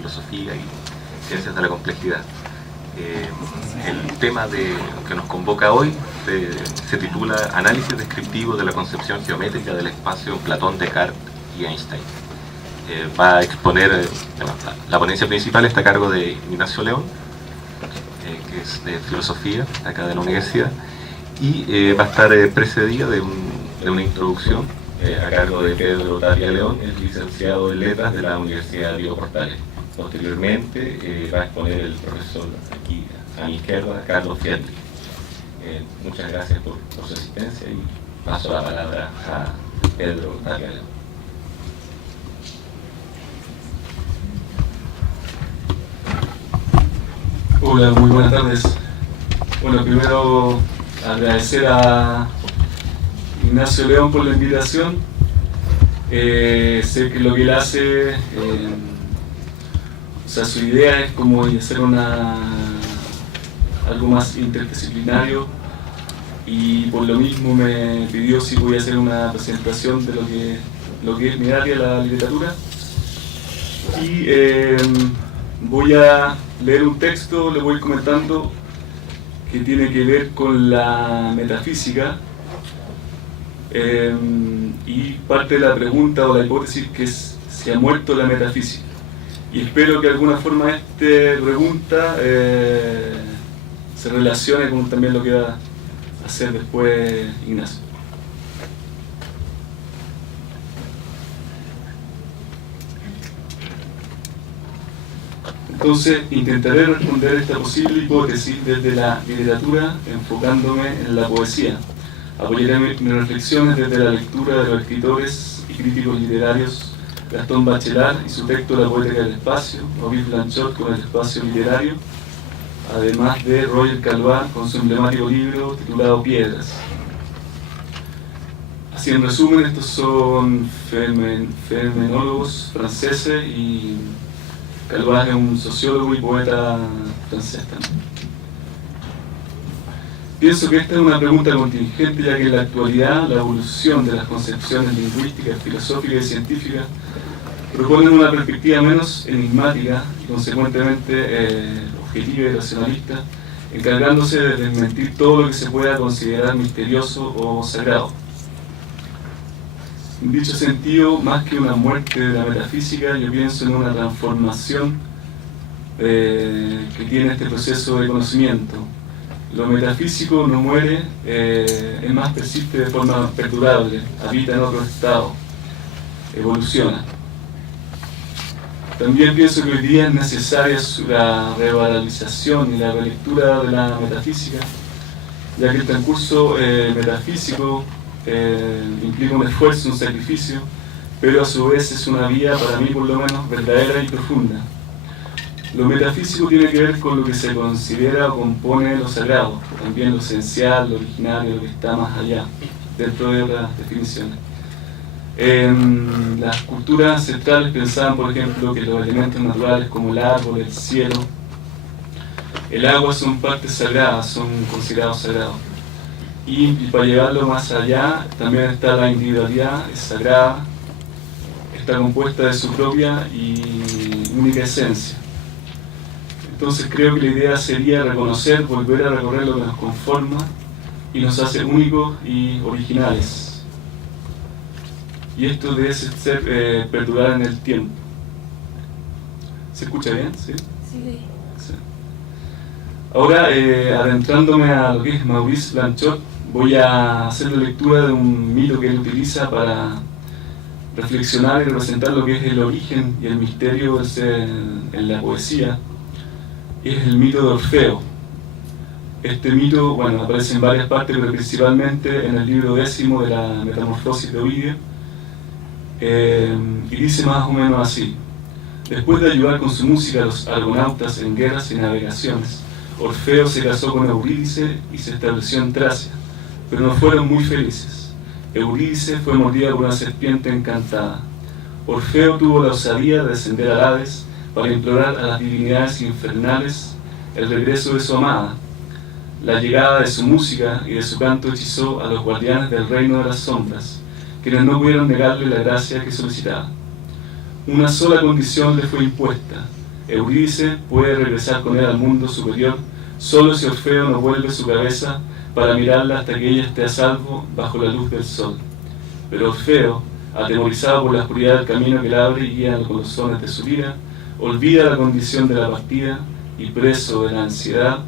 filosofía y ciencias de la complejidad. El tema que nos convoca hoy se titula Análisis descriptivo de la concepción geométrica del espacio en Platón, Descartes y Einstein. Va a exponer, la ponencia principal está a cargo de Ignacio León, que es de filosofía, acá de la universidad, y va a estar precedida de una introducción a cargo de Pedro Tapia León, el licenciado en Letras de la Universidad Diego Portales. Posteriormente va a exponer el profesor aquí a mi izquierda, Carlos Fiatli. Muchas gracias por su asistencia y paso la palabra a Pedro Tapia León. Hola, muy buenas tardes. Bueno, primero agradecer a Ignacio León por la invitación. Sé que lo que él hace, su idea es como hacer algo más interdisciplinario, y por lo mismo me pidió si podía hacer una presentación de lo que es mi área, la literatura. Y voy a leer un texto, le voy comentando, que tiene que ver con la metafísica, y parte de la pregunta o la hipótesis que es si ha muerto la metafísica. Y espero que de alguna forma esta pregunta se relacione con también lo que va a hacer después Ignacio. Entonces, intentaré responder esta posible hipótesis desde la literatura, enfocándome en la poesía. Apoyaré mis reflexiones desde la lectura de los escritores y críticos literarios Gastón Bachelard y su texto La poética del espacio, Maurice Blanchot con el espacio literario, además de Roger Calvat con su emblemático libro titulado Piedras. Así, en resumen, estos son fenomenólogos franceses y Calvat es un sociólogo y poeta francés también. Pienso que esta es una pregunta contingente, ya que en la actualidad la evolución de las concepciones lingüísticas, filosóficas y científicas proponen una perspectiva menos enigmática y consecuentemente objetiva y racionalista, encargándose de desmentir todo lo que se pueda considerar misterioso o sagrado. En dicho sentido, más que una muerte de la metafísica, yo pienso en una transformación que tiene este proceso de conocimiento. Lo metafísico no muere, es más, persiste de forma perdurable, habita en otro estado, evoluciona. También pienso que hoy día es necesaria la revalorización y la relectura de la metafísica, ya que el transcurso metafísico implica un esfuerzo, un sacrificio, pero a su vez es una vía, para mí por lo menos, verdadera y profunda. Lo metafísico tiene que ver con lo que se considera o compone lo sagrado, también lo esencial, lo originario, lo que está más allá, dentro de las definiciones. Las culturas ancestrales pensaban, por ejemplo, que los elementos naturales como el árbol, el cielo, el agua son partes sagradas, son considerados sagrados. Y para llevarlo más allá, también está la individualidad, es sagrada, está compuesta de su propia y única esencia. Entonces creo que la idea sería reconocer, volver a recorrer lo que nos conforma y nos hace únicos y originales. Y esto debe ser perdurar en el tiempo. ¿Se escucha bien? ¿Sí? Sí. Sí. Ahora, adentrándome a lo que es Maurice Blanchot, voy a hacer la lectura de un mito que él utiliza para reflexionar y representar lo que es el origen y el misterio en la poesía. Es el mito de Orfeo. Este mito, bueno, aparece en varias partes, pero principalmente en el libro 10 de la Metamorfosis de Ovidio, y dice más o menos así: después de ayudar con su música a los argonautas en guerras y navegaciones, Orfeo se casó con Eurídice y se estableció en Tracia, pero no fueron muy felices. Eurídice fue mordida por una serpiente encantada. Orfeo tuvo la osadía de descender al Hades para implorar a las divinidades infernales el regreso de su amada. La llegada de su música y de su canto hechizó a los guardianes del reino de las sombras, quienes no pudieron negarle la gracia que solicitaba. Una sola condición le fue impuesta: Eurídice puede regresar con él al mundo superior solo si Orfeo no vuelve su cabeza para mirarla hasta que ella esté a salvo bajo la luz del sol. Pero Orfeo, atemorizado por la oscuridad del camino que le abre y guía con los sones de su lira, olvida la condición de la partida y, preso de la ansiedad,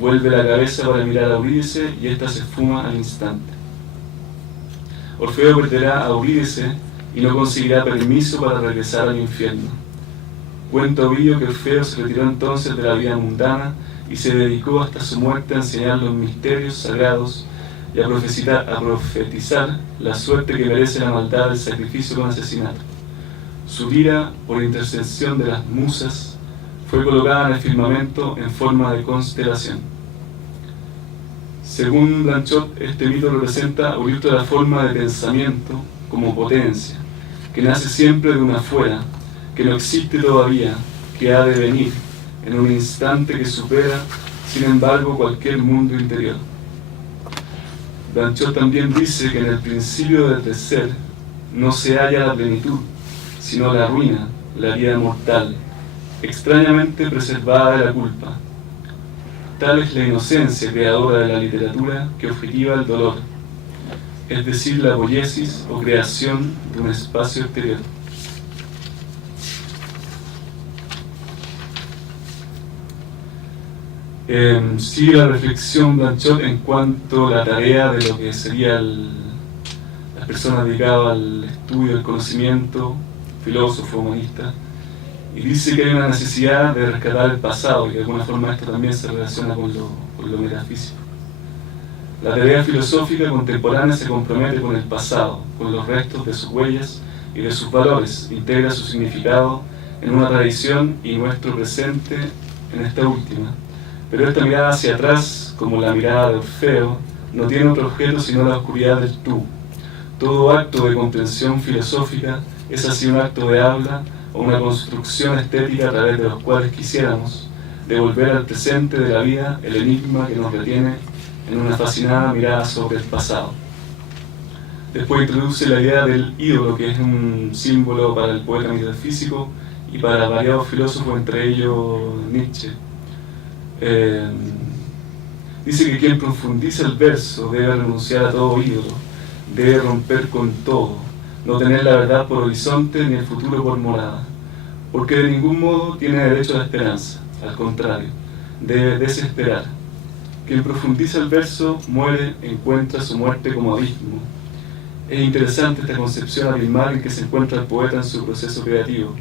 vuelve la cabeza para mirar a Eurídice y ésta se esfuma al instante. Orfeo perderá a Eurídice y no conseguirá permiso para regresar al infierno. Cuenta Ovidio que Orfeo se retiró entonces de la vida mundana y se dedicó hasta su muerte a enseñar los misterios sagrados y a profetizar la suerte que merece la maldad del sacrificio con asesinato. Su lira, por intercesión de las musas, fue colocada en el firmamento en forma de constelación. Según Blanchot, este mito representa la forma de pensamiento como potencia, que nace siempre de una afuera, que no existe todavía, que ha de venir en un instante que supera, sin embargo, cualquier mundo interior. Blanchot también dice que en el principio del ser no se halla la plenitud, sino la ruina, la vida mortal, extrañamente preservada de la culpa. Tal es la inocencia creadora de la literatura que objetiva el dolor, es decir, la poiesis o creación de un espacio exterior. Sigue la reflexión Blanchot en cuanto a la tarea de lo que sería las personas dedicadas al estudio del conocimiento, filósofo, humanista, y dice que hay una necesidad de rescatar el pasado, y de alguna forma esto también se relaciona con lo metafísico. La tarea filosófica contemporánea se compromete con el pasado, con los restos de sus huellas y de sus valores, integra su significado en una tradición y nuestro presente en esta última. Pero esta mirada hacia atrás, como la mirada de Orfeo, no tiene otro objeto sino la oscuridad del tú. Todo acto de comprensión filosófica es así un acto de habla o una construcción estética a través de los cuales quisiéramos devolver al presente de la vida el enigma que nos retiene en una fascinada mirada sobre el pasado. Después introduce la idea del ídolo, que es un símbolo para el poeta metafísico y para variados filósofos, entre ellos Nietzsche. Dice que quien profundiza el verso debe renunciar a todo ídolo, debe romper con todo, no tener la verdad por horizonte ni el futuro por morada, porque de ningún modo tiene derecho a la esperanza, al contrario, debe desesperar. Quien profundiza el verso muere, encuentra su muerte como abismo. Es interesante esta concepción abismal en que se encuentra el poeta en su proceso creativo,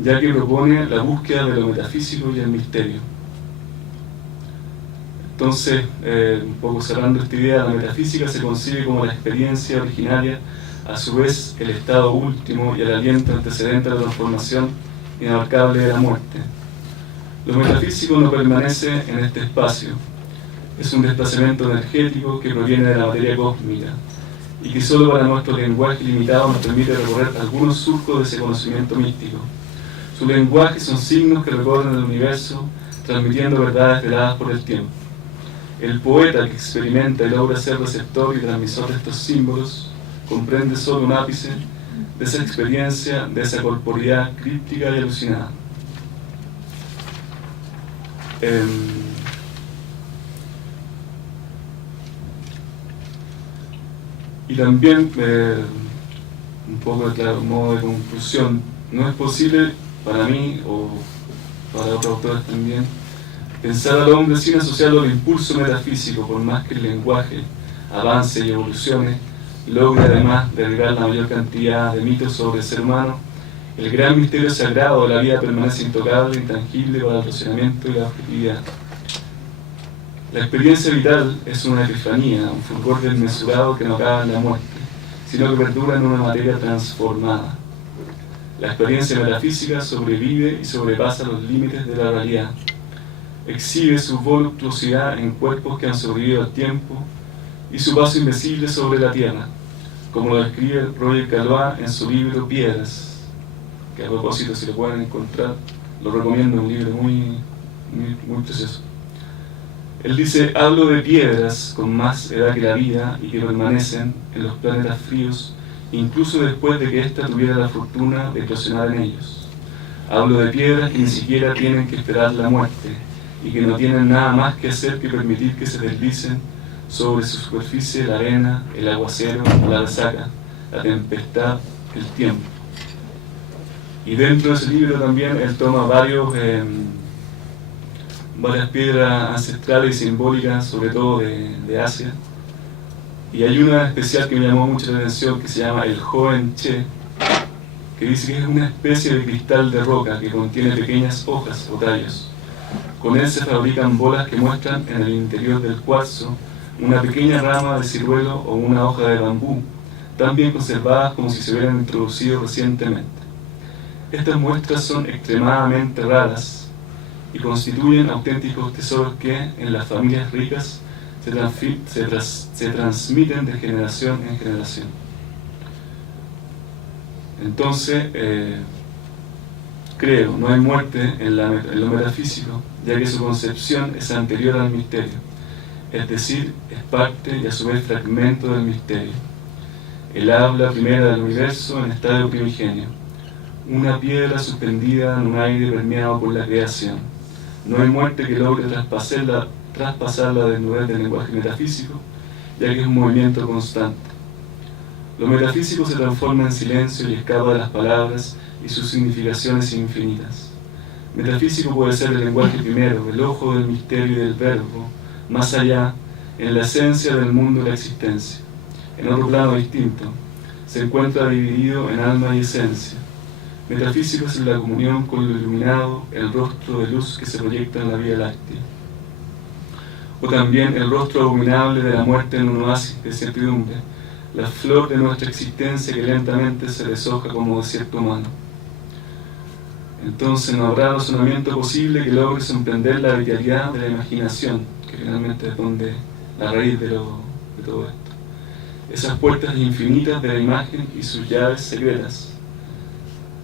ya que propone la búsqueda de lo metafísico y el misterio. Entonces, un poco cerrando esta idea, la metafísica se concibe como la experiencia originaria, a su vez el estado último y el aliento antecedente a la transformación inabarcable de la muerte. Lo metafísico no permanece en este espacio, es un desplazamiento energético que proviene de la materia cósmica y que solo para nuestro lenguaje limitado nos permite recorrer algunos surcos de ese conocimiento místico. Su lenguaje son signos que recorren el universo, transmitiendo verdades veladas por el tiempo. El poeta que experimenta y logra ser receptor y transmisor de estos símbolos comprende solo un ápice de esa experiencia, de esa corporeidad críptica y alucinada. Y también, un poco de modo de conclusión, no es posible para mí o para otros autores también pensar al hombre sin asociarlo al impulso metafísico, por más que el lenguaje avance y evolucione, logre además de agregar la mayor cantidad de mitos sobre el ser humano, el gran misterio sagrado de la vida permanece intocable, intangible para el razonamiento y la objetividad. La experiencia vital es una epifanía, un fulgor desmesurado que no acaba en la muerte, sino que perdura en una materia transformada. La experiencia metafísica sobrevive y sobrepasa los límites de la realidad. Exhibe su voluptuosidad en cuerpos que han sobrevivido al tiempo y su paso invisible sobre la tierra, como lo describe Roger Caillois en su libro Piedras, que a propósito, si lo pueden encontrar, lo recomiendo, un libro muy precioso. Él dice: hablo de piedras con más edad que la vida y que permanecen en los planetas fríos, incluso después de que ésta tuviera la fortuna de eclosionar en ellos. Hablo de piedras que ni siquiera tienen que esperar la muerte y que no tienen nada más que hacer que permitir que se deslicen sobre su superficie la arena, el aguacero, la resaca, la tempestad, el tiempo. Y dentro de ese libro también él toma varias piedras ancestrales y simbólicas, sobre todo de Asia. Y hay una especial que me llamó mucho la atención que se llama el Joen Che, que dice que es una especie de cristal de roca que contiene pequeñas hojas o tallos. Con él se fabrican bolas que muestran en el interior del cuarzo una pequeña rama de ciruelo o una hoja de bambú, tan bien conservadas como si se hubieran introducido recientemente. Estas muestras son extremadamente raras y constituyen auténticos tesoros que, en las familias ricas, se transmiten de generación en generación. Entonces, creo, no hay muerte en lo metafísico, ya que su concepción es anterior al misterio, es decir, es parte y a su vez fragmento del misterio. El habla primera del universo en estado primigenio, una piedra suspendida en un aire permeado por la creación. No hay muerte que logre traspasar la desnudez del lenguaje metafísico, ya que es un movimiento constante. Lo metafísico se transforma en silencio y escapa de las palabras y sus significaciones infinitas. Metafísico puede ser el lenguaje primero, el ojo del misterio y del verbo, más allá, en la esencia del mundo de la existencia. En otro plano distinto, se encuentra dividido en alma y esencia. Metafísico es la comunión con lo iluminado, el rostro de luz que se proyecta en la Vía Láctea. O también el rostro abominable de la muerte en un oasis de certidumbre, la flor de nuestra existencia que lentamente se deshoja como desierto humano. Entonces no habrá razonamiento posible que logre sorprender la vitalidad de la imaginación, que finalmente es donde la raíz de todo esto. Esas puertas infinitas de la imagen y sus llaves secretas.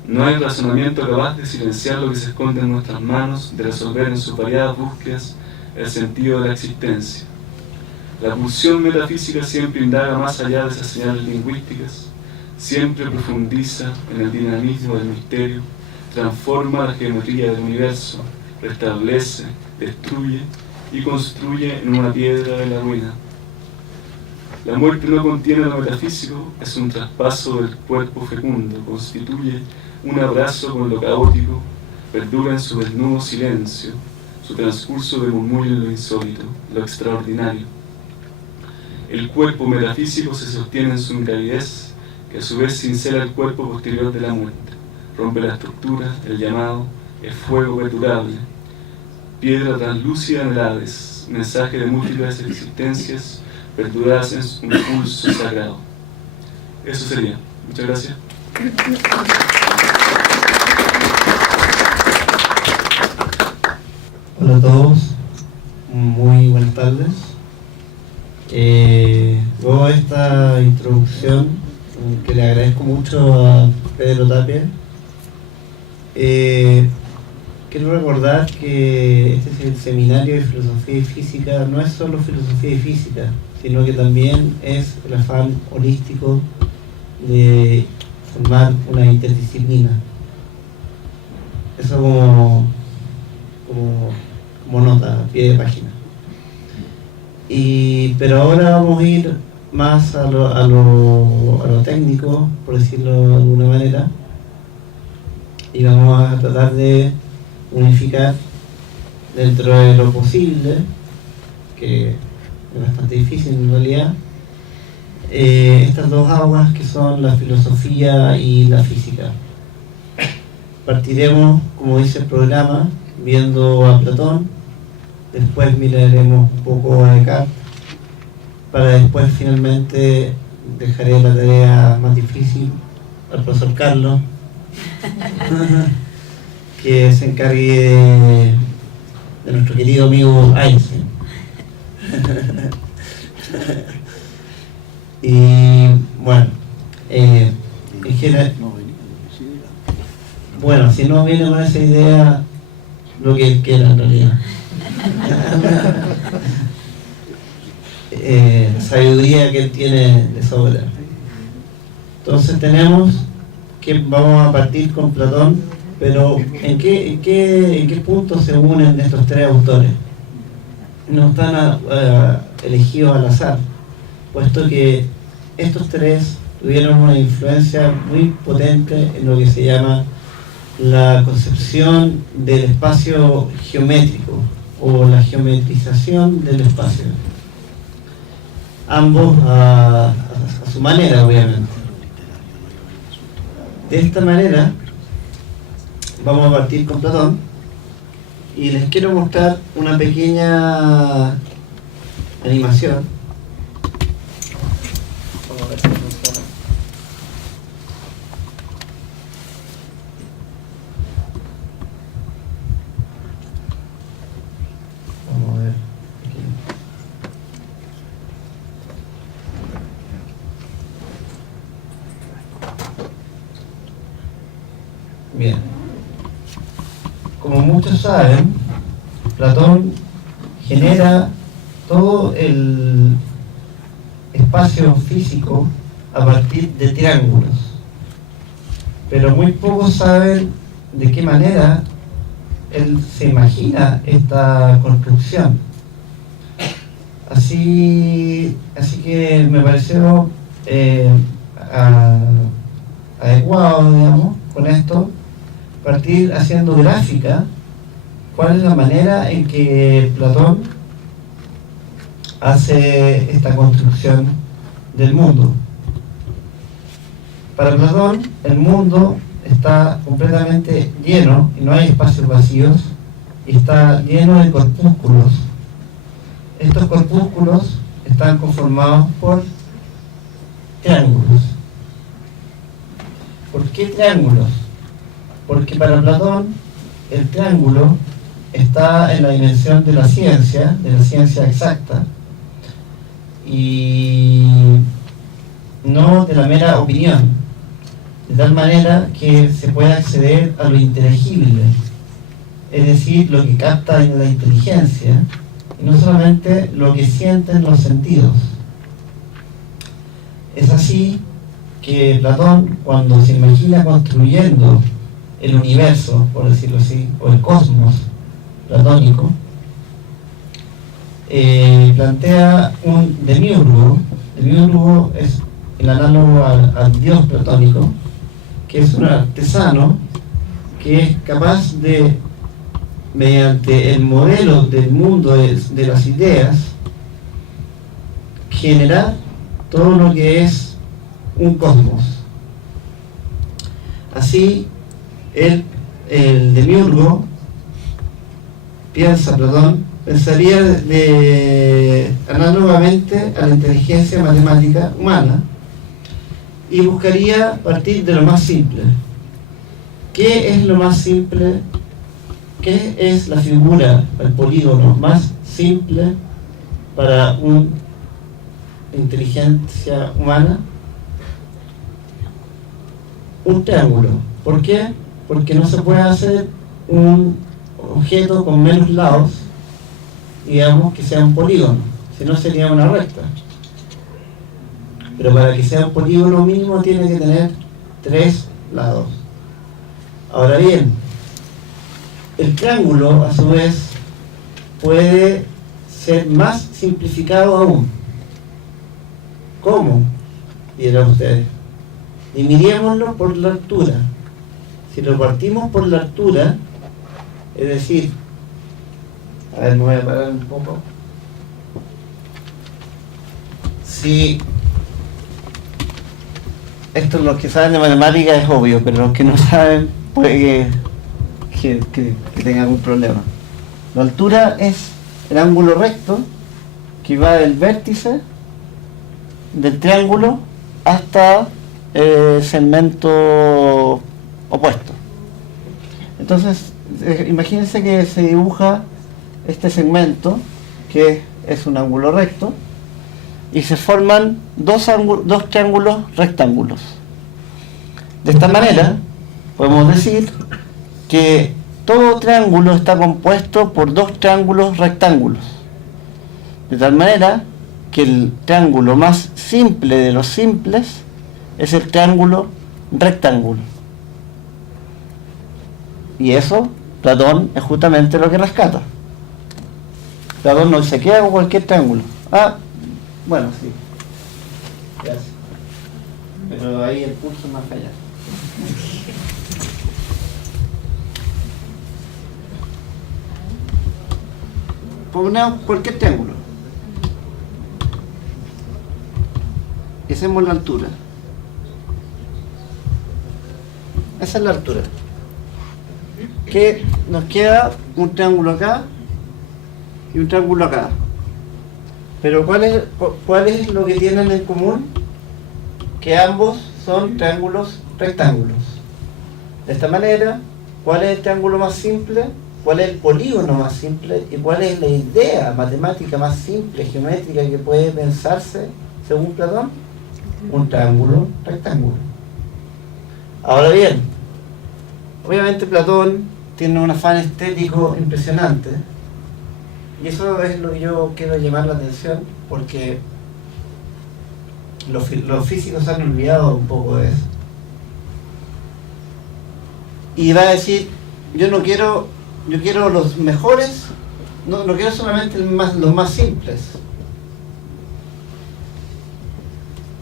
No hay razonamiento capaz de silenciar lo que se esconde en nuestras manos, de resolver en sus variadas búsquedas el sentido de la existencia. La pulsión metafísica siempre indaga más allá de esas señales lingüísticas, siempre profundiza en el dinamismo del misterio, transforma la geometría del universo, restablece, destruye y construye en una piedra de la ruina. La muerte no contiene lo metafísico, es un traspaso del cuerpo fecundo, constituye un abrazo con lo caótico, perdura en su desnudo silencio, su transcurso de murmullo en lo insólito, lo extraordinario. El cuerpo metafísico se sostiene en su ingravidez, que a su vez cincela el cuerpo posterior de la muerte, rompe la estructura, el llamado, es fuego perdurable, piedra translúcida en el Hades, mensaje de múltiples existencias, perduradas en un pulso sagrado. Eso sería. Muchas gracias. Hola a todos, muy buenas tardes. Luego de esta introducción, que le agradezco mucho a Pedro Tapia, quiero recordar que este es el seminario de filosofía y física, no es solo filosofía y física, sino que también es el afán holístico de formar una interdisciplina. Eso como nota, a pie de página. Pero ahora vamos a ir más a lo técnico, por decirlo de alguna manera, y vamos a tratar de unificar dentro de lo posible, que es bastante difícil en realidad, estas dos aguas que son la filosofía y la física. Partiremos, como dice el programa, viendo a Platón, después miraremos un poco a Descartes, para después finalmente dejaré la tarea más difícil al profesor Carlos, que se encargue de nuestro querido amigo Einstein. Y bueno, en general, bueno, si no viene con esa idea, lo que él quiera en realidad. Sabiduría que él tiene de sobra. Entonces tenemos que vamos a partir con Platón, Pero ¿en qué punto se unen estos tres autores? No están elegidos al azar, puesto que estos tres tuvieron una influencia muy potente en lo que se llama la concepción del espacio geométrico o la geometrización del espacio. Ambos a su manera, obviamente. De esta manera vamos a partir con Platón y les quiero mostrar una pequeña animación. Vamos a ver si funciona. Vamos a ver aquí. Bien. Como muchos saben, Platón genera todo el espacio físico a partir de triángulos, pero muy pocos saben de qué manera él se imagina esta construcción. Así que me pareció adecuado, digamos, con esto, partir haciendo gráfica cuál es la manera en que Platón hace esta construcción del mundo. Para Platón, el mundo está completamente lleno y no hay espacios vacíos, y está lleno de corpúsculos. Estos corpúsculos están conformados por triángulos. ¿Por qué triángulos? Porque para Platón el triángulo está en la dimensión de la ciencia exacta, y no de la mera opinión, de tal manera que se puede acceder a lo inteligible, es decir, lo que capta en la inteligencia, y no solamente lo que sienten los sentidos. Es así que Platón, cuando se imagina construyendo el universo, por decirlo así, o el cosmos platónico, plantea un demiurgo. Demiurgo es el análogo al dios platónico, que es un artesano que es capaz de, mediante el modelo del mundo de las ideas, generar todo lo que es un cosmos. Así, el demiurgo, Platón, pensaría análogamente a la inteligencia matemática humana y buscaría partir de lo más simple. ¿Qué es lo más simple? ¿Qué es la figura, el polígono más simple para una inteligencia humana? Un triángulo. ¿Por qué? Porque no se puede hacer un objeto con menos lados, digamos, que sea un polígono, si no sería una recta. Pero para que sea un polígono mínimo tiene que tener 3 lados. Ahora bien, el triángulo a su vez puede ser más simplificado aún. ¿Cómo? Dirán ustedes. Dividémoslo por la altura. Si lo partimos por la altura, es decir, a ver, me voy a parar un poco. Si esto, los que saben de matemáticas es obvio, pero los que no saben puede que tengan algún problema. La altura es el ángulo recto que va del vértice del triángulo hasta el segmento opuesto. Entonces, imagínense que se dibuja este segmento, que es un ángulo recto, y se forman dos triángulos rectángulos. De esta manera, podemos decir que todo triángulo está compuesto por 2 triángulos rectángulos. De tal manera que el triángulo más simple de los simples es el triángulo rectángulo. Y eso, Platón es justamente lo que rescata. Platón no se queda con cualquier triángulo. Ah, bueno, sí. Gracias. Pero ahí el pulso es más allá. Ponemos cualquier triángulo. Y hacemos la altura. Esa es la altura. Que nos queda un triángulo acá y un triángulo acá. Pero ¿cuál es lo que tienen en común? Que ambos son triángulos rectángulos. De esta manera, ¿cuál es el triángulo más simple? ¿Cuál es el polígono más simple? ¿Y cuál es la idea matemática más simple, geométrica que puede pensarse según Platón? Un triángulo rectángulo. Ahora bien, obviamente Platón tiene un afán estético impresionante, y eso es lo que yo quiero llamar la atención, porque los físicos han olvidado un poco de eso. Y va a decir, yo quiero los mejores, no quiero solamente los más simples,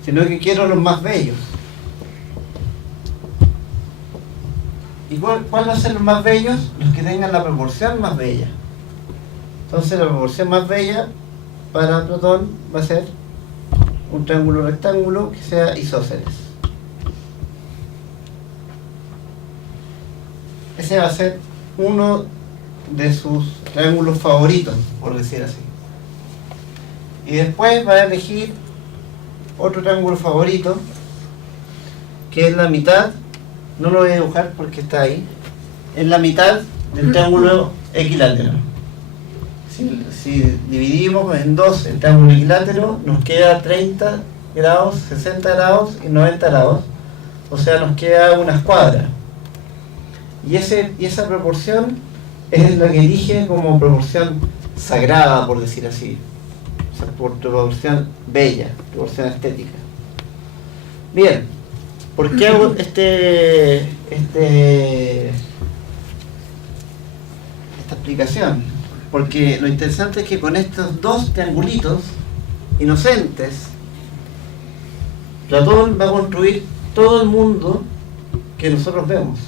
sino que quiero los más bellos. ¿Y cuál va a ser los más bellos? Los que tengan la proporción más bella. Entonces la proporción más bella para Platón va a ser un triángulo rectángulo que sea isósceles. Ese va a ser uno de sus triángulos favoritos, por decir así. Y después va a elegir otro triángulo favorito, que es la mitad. No lo voy a dibujar porque está ahí. Es la mitad del triángulo equilátero. Si dividimos en dos el triángulo equilátero, nos queda 30 grados, 60 grados y 90 grados. O sea, nos queda una escuadra. Y esa proporción es la que elige como proporción sagrada, por decir así. O sea, por proporción bella, proporción estética. Bien, ¿por qué hago esta explicación? Porque lo interesante es que con estos dos triangulitos inocentes, Platón va a construir todo el mundo que nosotros vemos.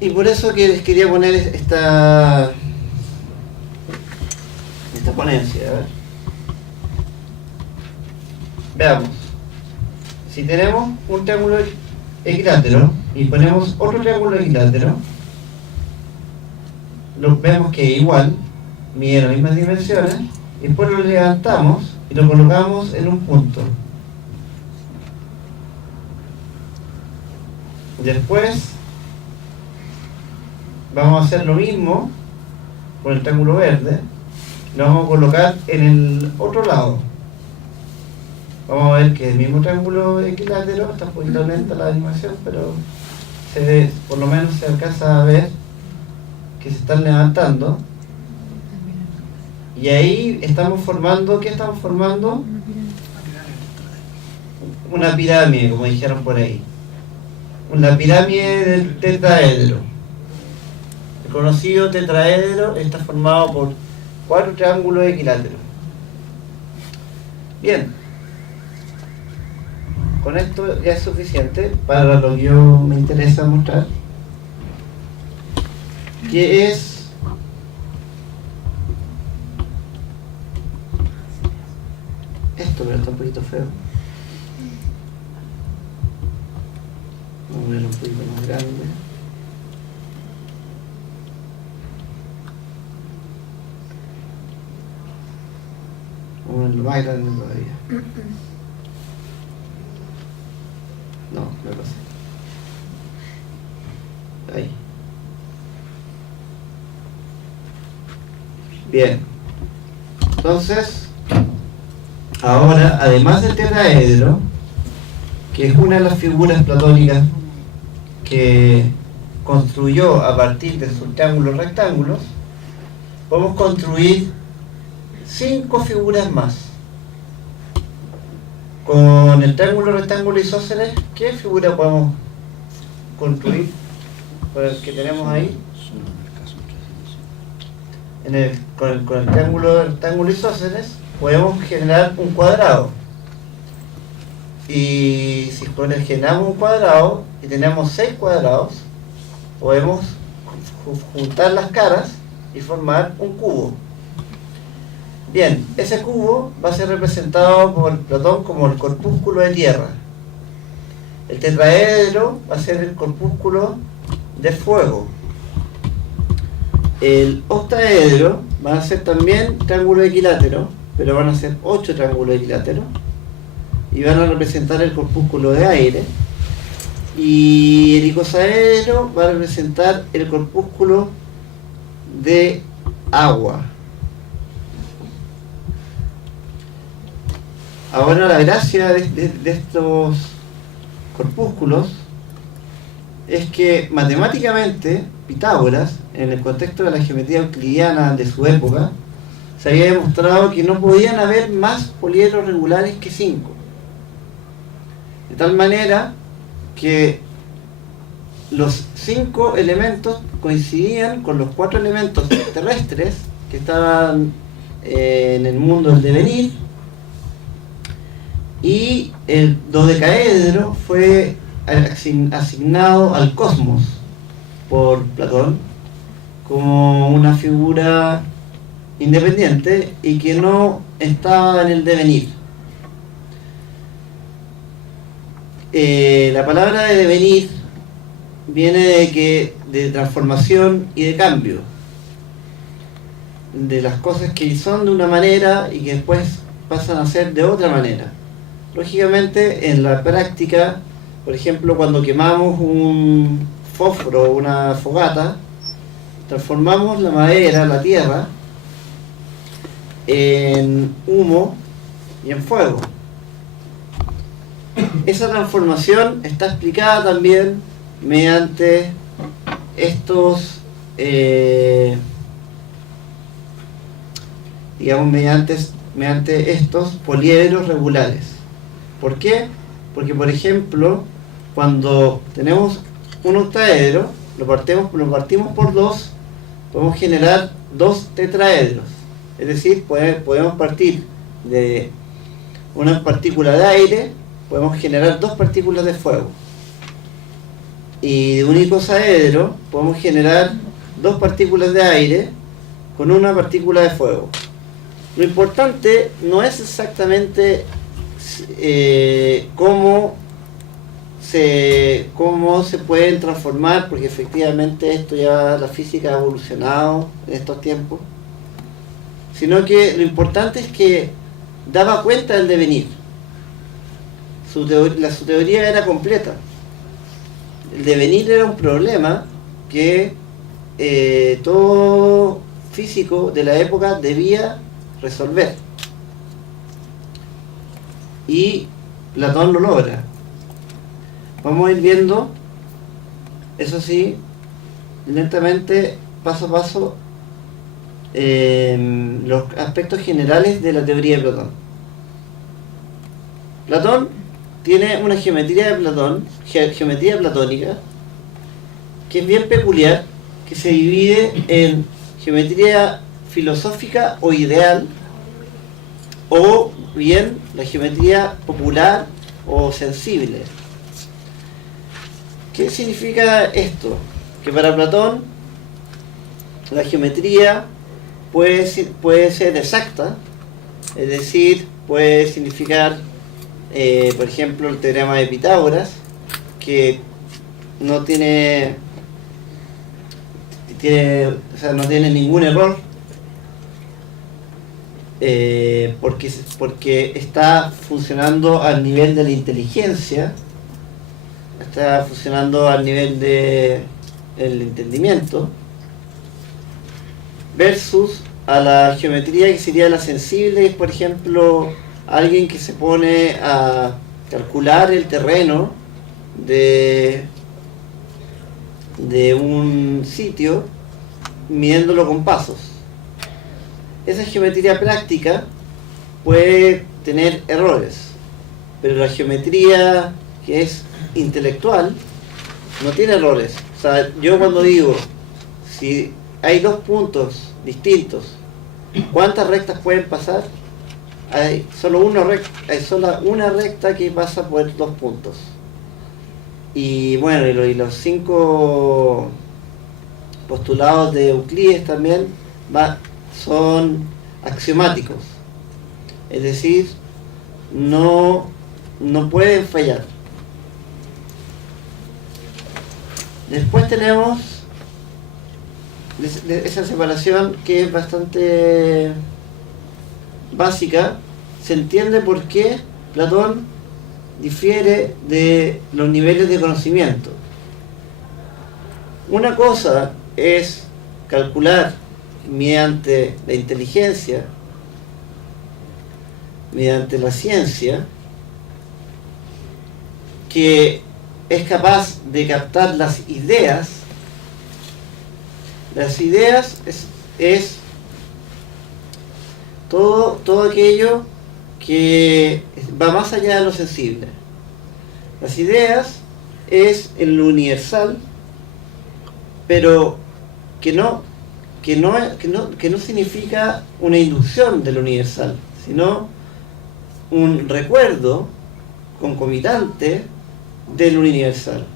Y por eso que les quería poner esta ponencia. A ver. Veamos. Si tenemos un triángulo equilátero y ponemos otro triángulo equilátero, vemos que es igual, mide las mismas dimensiones, y después lo levantamos y lo colocamos en un punto. Después vamos a hacer lo mismo con el triángulo verde, lo vamos a colocar en el otro lado. Vamos a ver que el mismo triángulo equilátero, está un poquito lenta la animación, pero se ve, por lo menos se alcanza a ver que se están levantando. Y ahí estamos formando, ¿qué estamos formando? Una pirámide, como dijeron por ahí. Una pirámide del tetraedro. El conocido tetraedro está formado por 4 triángulos equiláteros. Bien. Con esto ya es suficiente para lo que yo me interesa mostrar, que es esto, pero está un poquito feo. Vamos a ponerlo un poquito más grande. Vamos a ponerlo más grande todavía. No, me pasé. Ahí. Bien. Entonces, ahora, además del tetraedro, que es una de las figuras platónicas que construyó a partir de sus triángulos rectángulos, podemos construir 5 figuras más Con el triángulo, rectángulo, isósceles, ¿qué figura podemos construir con el que tenemos ahí? Con el triángulo, rectángulo, isósceles podemos generar un cuadrado. Y si generamos un cuadrado y tenemos 6 cuadrados, podemos juntar las caras y formar un cubo. Bien, ese cubo va a ser representado por Platón como el corpúsculo de tierra. El tetraedro va a ser el corpúsculo de fuego. El octaedro va a ser también triángulo equilátero, pero van a ser 8 triángulos equiláteros y van a representar el corpúsculo de aire. Y el icosaedro va a representar el corpúsculo de agua. Ahora, la gracia de estos corpúsculos es que matemáticamente Pitágoras, en el contexto de la geometría euclidiana de su época, se había demostrado que no podían haber más poliedros regulares que 5. De tal manera que los 5 elementos coincidían con los 4 elementos terrestres que estaban en el mundo del devenir, y el dodecaedro fue asignado al cosmos por Platón como una figura independiente y que no estaba en el devenir. La palabra de devenir viene de transformación y de cambio, de las cosas que son de una manera y que después pasan a ser de otra manera. Lógicamente, en la práctica, por ejemplo, cuando quemamos un fósforo, una fogata, transformamos la madera, la tierra, en humo y en fuego. Esa transformación está explicada también mediante estos, mediante estos poliedros regulares. ¿Por qué? Porque, por ejemplo, cuando tenemos un octaedro, lo partimos por 2, podemos generar 2 tetraedros. Es decir, podemos partir de una partícula de aire, podemos generar 2 partículas de fuego. Y de un icosaedro podemos generar 2 partículas de aire con una partícula de fuego. Lo importante no es exactamente cómo se pueden transformar, porque efectivamente esto ya la física ha evolucionado en estos tiempos, sino que lo importante es que daba cuenta del devenir. Su teoría era completa. El devenir era un problema que todo físico de la época debía resolver. Y Platón lo logra. Vamos a ir viendo, eso sí, lentamente, paso a paso, los aspectos generales de la teoría de Platón. Platón tiene una geometría platónica, que es bien peculiar, que se divide en geometría filosófica o ideal, o bien la geometría popular o sensible. ¿Qué significa esto? Que para Platón la geometría puede ser exacta, es decir, puede significar, por ejemplo, el teorema de Pitágoras, que no tiene ningún error, porque está funcionando al nivel de la inteligencia, está funcionando al nivel del entendimiento, versus a la geometría que sería la sensible, es por ejemplo alguien que se pone a calcular el terreno de un sitio midiéndolo con pasos. Esa geometría práctica puede tener errores. pero la geometría que es intelectual no tiene errores. O sea, yo cuando digo, si hay dos puntos distintos, ¿cuántas rectas pueden pasar? Hay solo una recta que pasa por dos puntos. Y bueno, y los 5 postulados de Euclides también son axiomáticos. Es decir, no pueden fallar. Después tenemos esa separación que es bastante básica. Se entiende por qué Platón difiere de los niveles de conocimiento. Una cosa es calcular mediante la inteligencia, mediante la ciencia, que es capaz de captar las ideas. Las ideas es todo aquello que va más allá de lo sensible. Las ideas es en lo universal, pero que no significa una inducción de lo universal, sino un recuerdo concomitante del universal.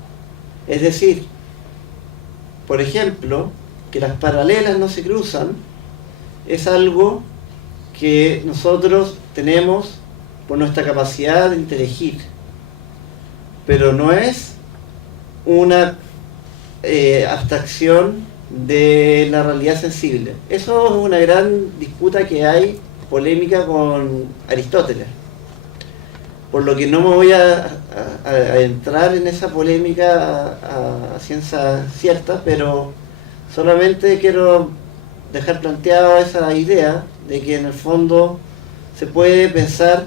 Es decir, por ejemplo, que las paralelas no se cruzan es algo que nosotros tenemos por nuestra capacidad de inteligir, pero no es una abstracción de la realidad sensible. Eso es una gran disputa que hay, polémica con Aristóteles, por lo que no me voy a entrar en esa polémica a ciencia cierta, pero solamente quiero dejar planteado esa idea de que en el fondo se puede pensar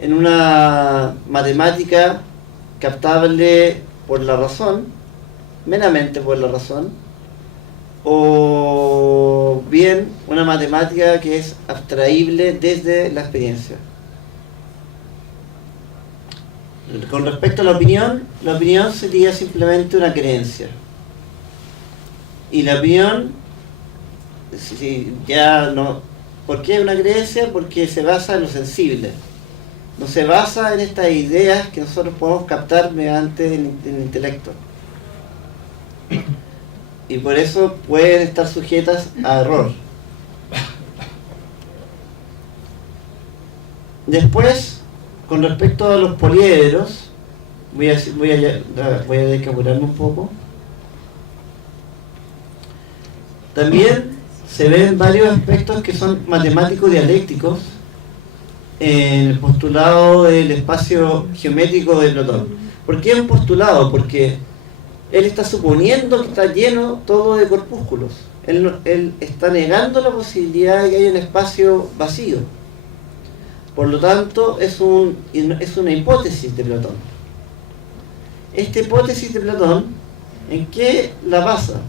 en una matemática captable por la razón, meramente por la razón, o bien una matemática que es abstraíble desde la experiencia. Con respecto a la opinión sería simplemente una creencia. Y la opinión, ¿por qué una creencia? Porque se basa en lo sensible. No se basa en estas ideas que nosotros podemos captar mediante el intelecto. Y por eso pueden estar sujetas a error. Después, con respecto a los poliedros, voy a descapurarme un poco. También se ven varios aspectos que son matemáticos dialécticos en el postulado del espacio geométrico de Platón. ¿Por qué es un postulado? Porque él está suponiendo que está lleno todo de corpúsculos. Él está negando la posibilidad de que haya un espacio vacío. Por lo tanto, es una hipótesis de Platón. Esta hipótesis de Platón, ¿en qué la basa?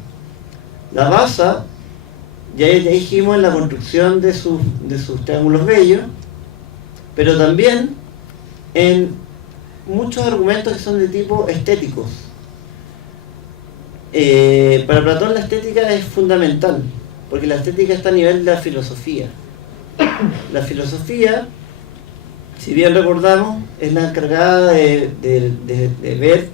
La basa, ya dijimos, en la construcción de sus triángulos bellos, pero también en muchos argumentos que son de tipo estéticos. Para Platón la estética es fundamental, porque la estética está a nivel de la filosofía. La filosofía, si bien recordamos, es la encargada de ver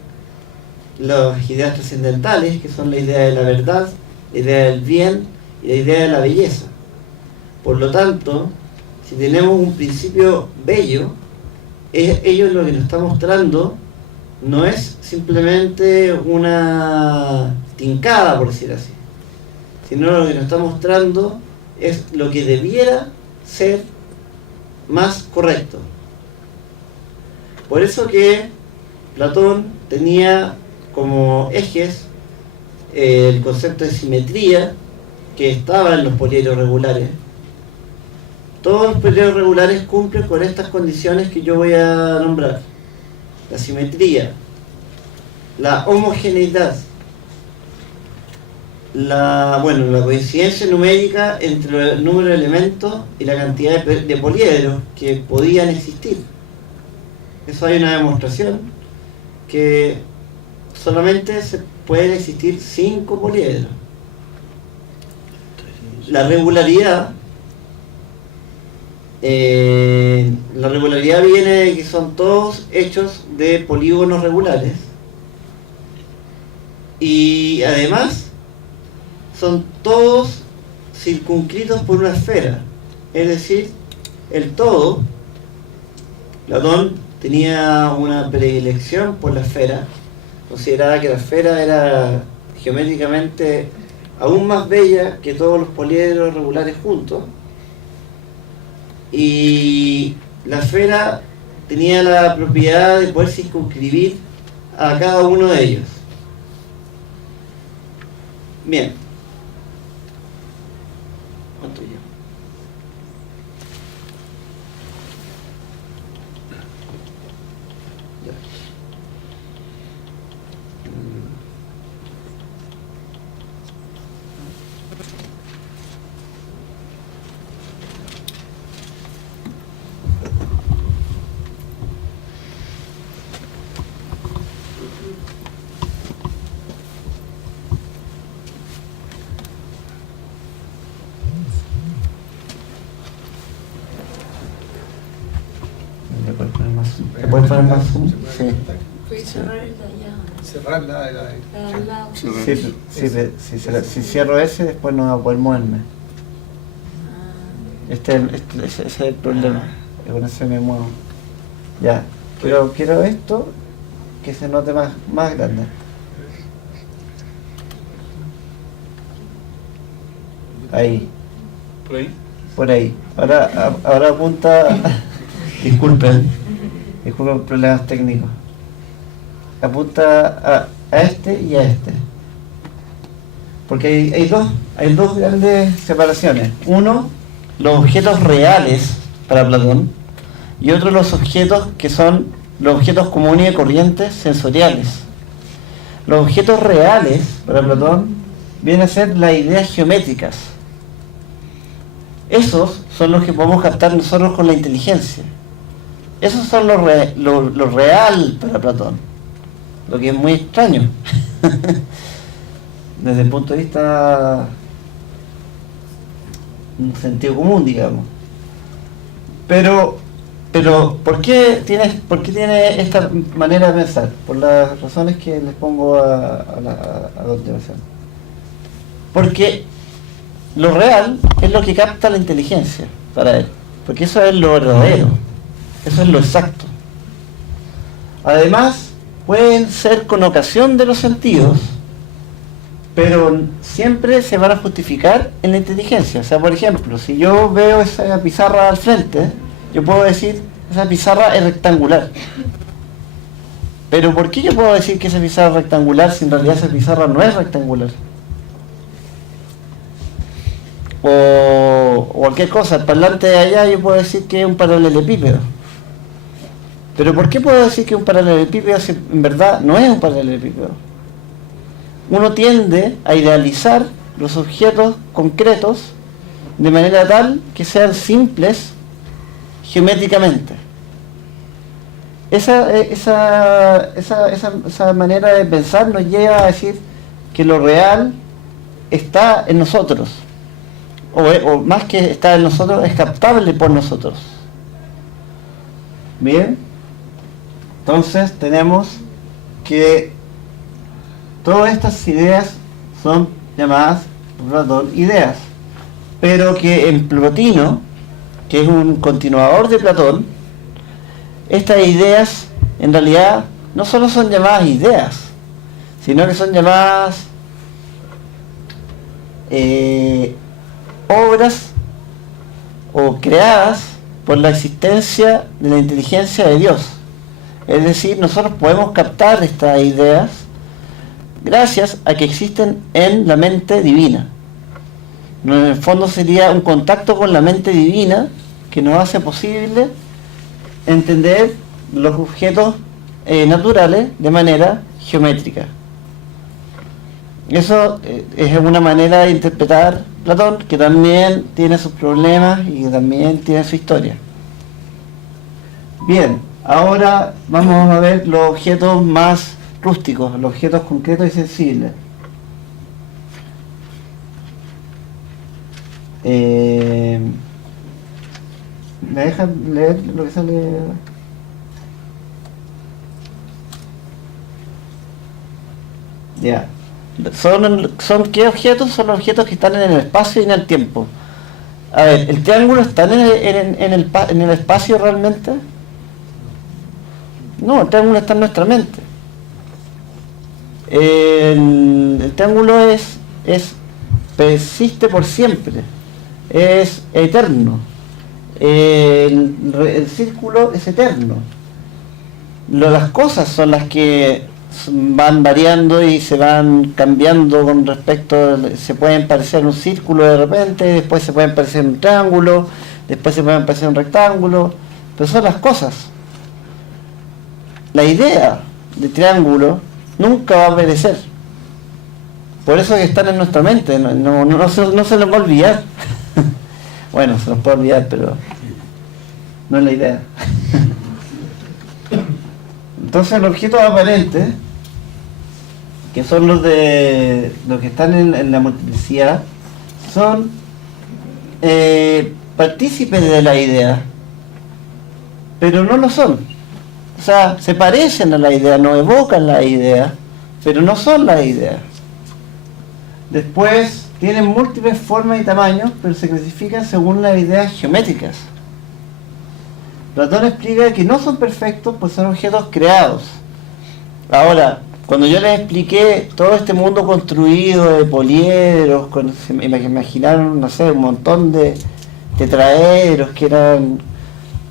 las ideas trascendentales, que son la idea de la verdad, la idea del bien y la idea de la belleza. Por lo tanto, si tenemos un principio bello, ello lo que nos está mostrando no es simplemente una tincada, por decir así, sino lo que nos está mostrando es lo que debiera ser más correcto. Por eso que Platón tenía como ejes el concepto de simetría, que estaba en los poliedros regulares. Todos los poliedros regulares cumplen con estas condiciones que yo voy a nombrar: la simetría, la homogeneidad, la coincidencia numérica entre el número de elementos y la cantidad de poliedros que podían existir. Eso hay una demostración que solamente pueden existir 5 poliedros. La regularidad viene de que son todos hechos de polígonos regulares y además son todos circunscritos por una esfera, es decir, el todo. Platón tenía una predilección por la esfera, consideraba que la esfera era geométricamente aún más bella que todos los poliedros regulares juntos, y la esfera tenía la propiedad de poder circunscribir a cada uno de ellos. Bien. ¿Cuánto llevo? Ya. ¿Se puede poner más zoom? Sí. Puedes cerrar el de allá. Cerrar la de La de al lado. Si cierro ese, después no voy a poder moverme. Ese es el problema. Con eso me muevo. Ya. Quiero esto que se note más grande. Ahí. ¿Por ahí? Por ahí. Ahora apunta. Disculpen problemas técnicos. Apunta a este y a este. Porque hay dos grandes separaciones. Uno, los objetos reales para Platón, y otro, los objetos que son los objetos comunes y corrientes sensoriales. Los objetos reales para Platón vienen a ser las ideas geométricas. Esos son los que podemos captar nosotros con la inteligencia. Esos son lo real para Platón, lo que es muy extraño desde el punto de vista un sentido común, digamos. Pero ¿por qué tiene esta manera de pensar? Por las razones que les pongo a continuación. Porque lo real es lo que capta la inteligencia para él, porque eso es lo verdadero. Eso es lo exacto. Además, pueden ser con ocasión de los sentidos, pero siempre se van a justificar en la inteligencia. O sea, por ejemplo, si yo veo esa pizarra al frente, yo puedo decir, esa pizarra es rectangular. Pero ¿por qué yo puedo decir que esa pizarra es rectangular si en realidad esa pizarra no es rectangular? O cualquier cosa, el parlante de allá yo puedo decir que es un paralelepípedo. Pero ¿por qué puedo decir que es un paralelepípedo si en verdad no es un paralelepípedo? Uno tiende a idealizar los objetos concretos de manera tal que sean simples geométricamente. Esa manera de pensar nos lleva a decir que lo real está en nosotros, o más que está en nosotros, es captable por nosotros. Bien. Entonces tenemos que todas estas ideas son llamadas por Platón ideas, pero que en Plotino, que es un continuador de Platón, estas ideas en realidad no solo son llamadas ideas, sino que son llamadas obras o creadas por la existencia de la inteligencia de Dios. Es decir, nosotros podemos captar estas ideas gracias a que existen en la mente divina. En el fondo sería un contacto con la mente divina que nos hace posible entender los objetos naturales de manera geométrica. Eso es una manera de interpretar Platón, que también tiene sus problemas y que también tiene su historia. Bien. Ahora vamos a ver los objetos más rústicos, los objetos concretos y sensibles. ¿Me dejan leer lo que sale? Ya. ¿Son qué objetos? Son los objetos que están en el espacio y en el tiempo. A ver, ¿el triángulo está en el espacio realmente? No, el triángulo está en nuestra mente. El triángulo persiste por siempre, es eterno. El círculo es eterno. Las cosas son las que van variando y se van cambiando con respecto, se pueden parecer un círculo de repente, después se pueden parecer un triángulo, después se pueden parecer un rectángulo, pero son las cosas. La idea de triángulo nunca va a perecer. Por eso que están en nuestra mente, no se nos va a olvidar. Bueno, se nos puede olvidar, pero no es la idea. Entonces los objetos aparentes, que son los que están en la multiplicidad, son partícipes de la idea, pero no lo son. O sea, se parecen a la idea, no evocan la idea, pero no son la idea. Después tienen múltiples formas y tamaños, pero se clasifican según las ideas geométricas. Platón explica que no son perfectos, pues son objetos creados. Ahora, cuando yo les expliqué todo este mundo construido de poliedros, se me imaginaron, no sé, un montón de tetraedros que eran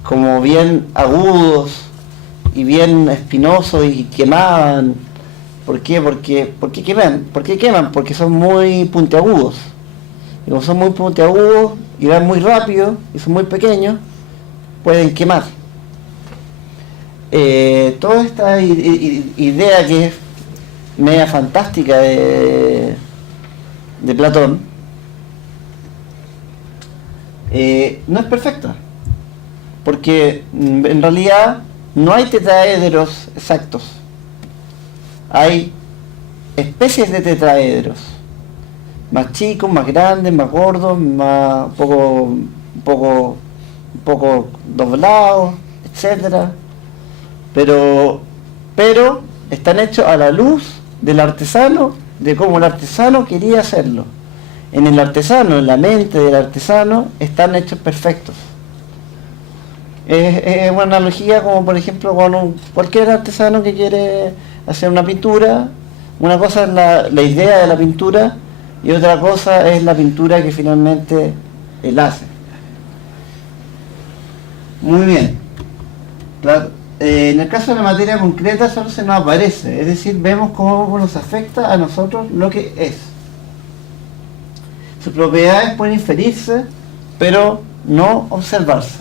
como bien agudos y bien espinosos y quemaban. ¿Por qué? ¿Por qué queman? ¿Por qué queman? Porque son muy puntiagudos. Y como son muy puntiagudos y van muy rápido y son muy pequeños, pueden quemar. Toda esta idea que es media fantástica de Platón no es perfecta, porque en realidad no hay tetraedros exactos, hay especies de tetraedros, más chicos, más grandes, más gordos, un poco doblados, etcétera, pero están hechos a la luz del artesano, de cómo el artesano quería hacerlo. En el artesano, en la mente del artesano, están hechos perfectos. Es una analogía como por ejemplo con cualquier artesano que quiere hacer una pintura. Una cosa es la idea de la pintura y otra cosa es la pintura que finalmente él hace. Muy bien. En el caso de la materia concreta solo se nos aparece, es decir, vemos cómo nos afecta a nosotros lo que es. Sus propiedades pueden inferirse, pero no observarse.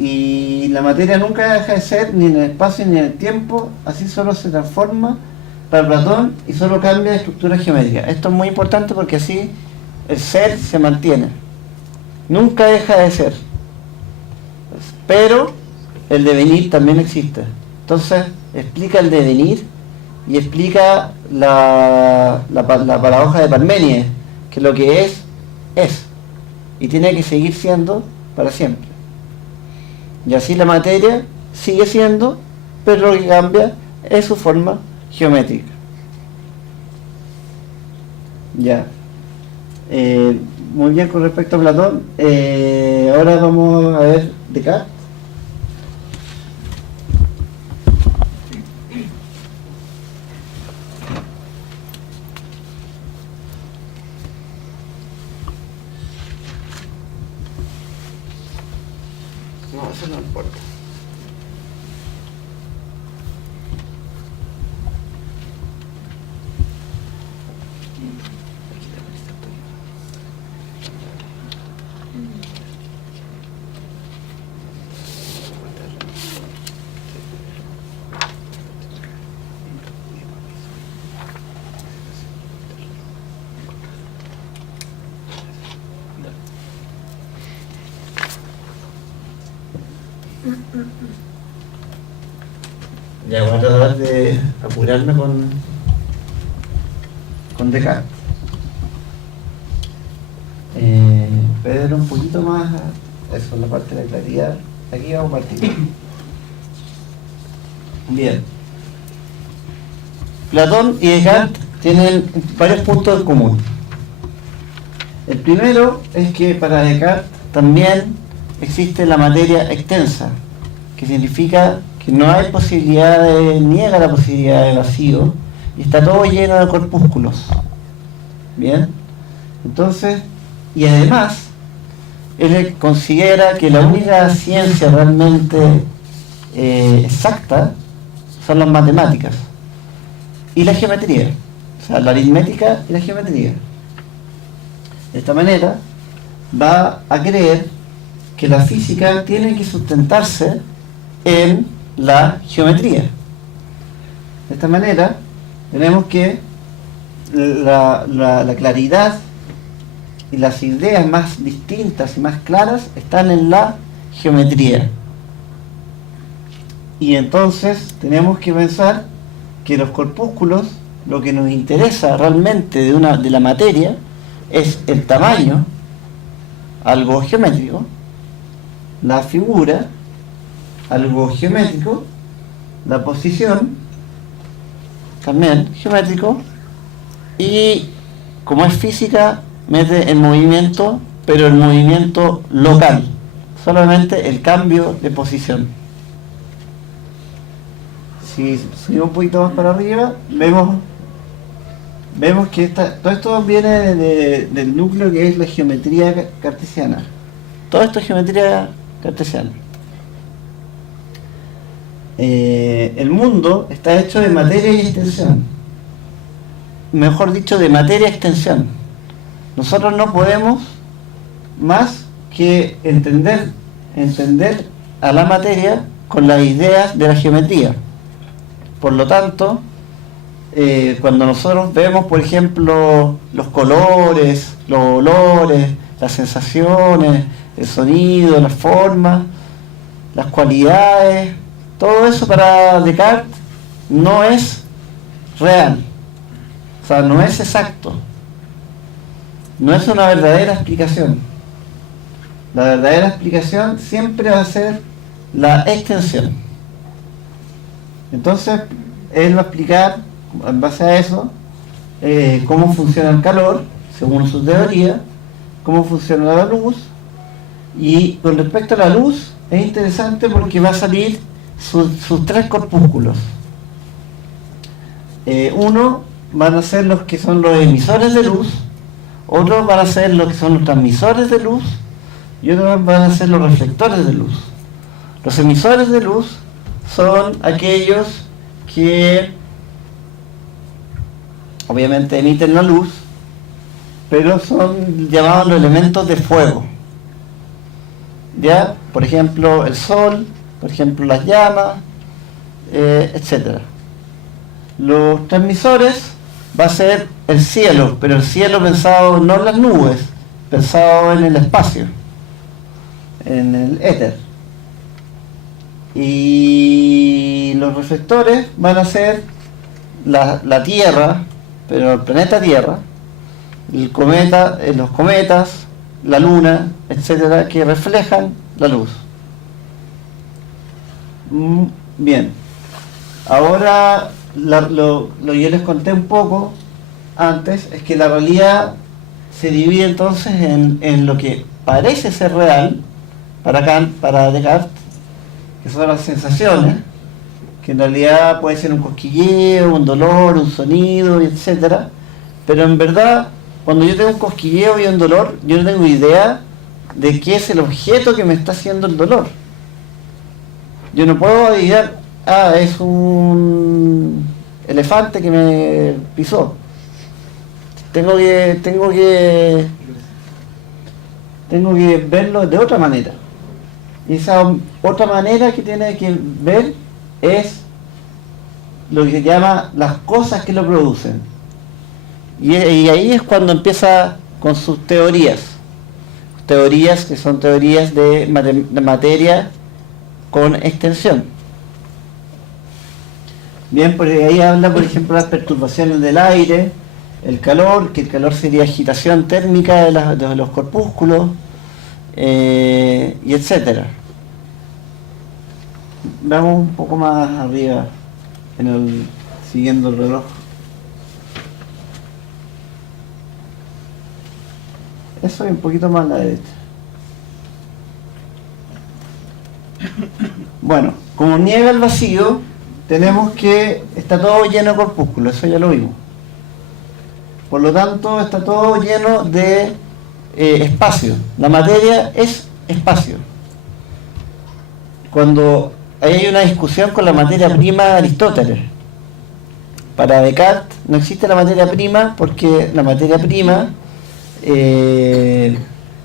Y la materia nunca deja de ser ni en el espacio ni en el tiempo, así solo se transforma para Platón y solo cambia de estructura geométrica. Esto es muy importante porque así el ser se mantiene, nunca deja de ser, pero el devenir también existe. Entonces explica el devenir y explica la paradoja de Parménides, que lo que es y tiene que seguir siendo para siempre. Y así la materia sigue siendo, pero lo que cambia es su forma geométrica. Ya. Muy bien con respecto a Platón. Ahora vamos a ver Descartes. No, eso no importa. Ya voy a tratar de apurarme con Descartes. Pedro, un poquito más. Eso es la parte de la claridad. Aquí vamos a partir. Bien. Platón y Descartes tienen varios puntos en común. El primero es que para Descartes también existe la materia extensa, que significa que no hay posibilidad niega la posibilidad de vacío y está todo lleno de corpúsculos. Bien, entonces, y además, él considera que la única ciencia realmente exacta son las matemáticas y la geometría, o sea, la aritmética y la geometría. De esta manera, va a creer que la física tiene que sustentarse en la geometría. De esta manera, tenemos que la claridad y las ideas más distintas y más claras están en la geometría. Y entonces tenemos que pensar que los corpúsculos, lo que nos interesa realmente de la materia, es el tamaño, algo geométrico, la figura, algo geométrico, la posición, también geométrico, y como es física, mete el movimiento, pero el movimiento local, solamente el cambio de posición. Si subimos un poquito más para arriba, vemos que todo esto viene del núcleo que es la geometría cartesiana. Todo esto es geometría cartesiana. El mundo está hecho de materia y extensión. Mejor dicho, de materia y extensión. Nosotros no podemos más que entender a la materia con las ideas de la geometría. Por lo tanto, cuando nosotros vemos, por ejemplo, los colores, los olores, las sensaciones, el sonido, las formas, las cualidades, todo eso para Descartes no es real, o sea, no es exacto, no es una verdadera explicación. La verdadera explicación siempre va a ser la extensión. Entonces, él va a explicar, en base a eso, cómo funciona el calor, según su teoría, cómo funciona la luz, y con respecto a la luz, es interesante porque va a salir sus tres corpúsculos. Uno van a ser los que son los emisores de luz, otros van a ser los que son los transmisores de luz, y otros van a ser los reflectores de luz. Los emisores de luz son aquellos que obviamente emiten la luz, pero son llamados los elementos de fuego. ¿Ya? Por ejemplo, el sol, por ejemplo, las llamas, etc. Los transmisores va a ser el cielo, pero el cielo pensado no en las nubes, pensado en el espacio, en el éter. Y los reflectores van a ser la Tierra, pero el planeta Tierra, el cometa, los cometas, la luna, etcétera, que reflejan la luz. Bien, ahora lo que yo les conté un poco antes es que la realidad se divide entonces en lo que parece ser real para Kant, para Descartes, que son las sensaciones, que en realidad puede ser un cosquilleo, un dolor, un sonido, etcétera, pero en verdad, cuando yo tengo un cosquilleo y un dolor, yo no tengo idea de qué es el objeto que me está haciendo el dolor. Yo no puedo adivinar, es un elefante que me pisó. Tengo que verlo de otra manera. Y esa otra manera que tiene que ver es lo que se llama las cosas que lo producen. Y ahí es cuando empieza con sus teorías que son teorías de materia con extensión. Bien, porque ahí habla, por ejemplo, las perturbaciones del aire, el calor, que el calor sería agitación térmica de los corpúsculos, y etcétera. Vamos un poco más arriba, siguiendo el reloj. Eso y un poquito más a la derecha. Bueno, como niega el vacío, tenemos que está todo lleno de corpúsculos, eso ya lo vimos. Por lo tanto, está todo lleno de espacio. La materia es espacio. Cuando hay una discusión con la materia prima de Aristóteles, para Descartes no existe la materia prima porque la materia prima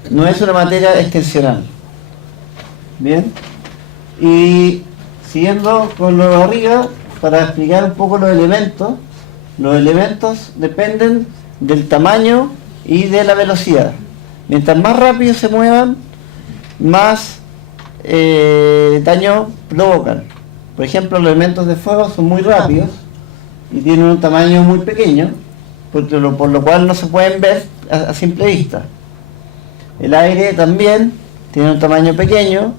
no es una materia extensional. Bien, y siguiendo con lo de arriba, para explicar un poco los elementos dependen del tamaño y de la velocidad. Mientras más rápido se muevan, más daño provocan. Por ejemplo, los elementos de fuego son muy rápidos y tienen un tamaño muy pequeño, por lo cual no se pueden ver a simple vista. El aire también tiene un tamaño pequeño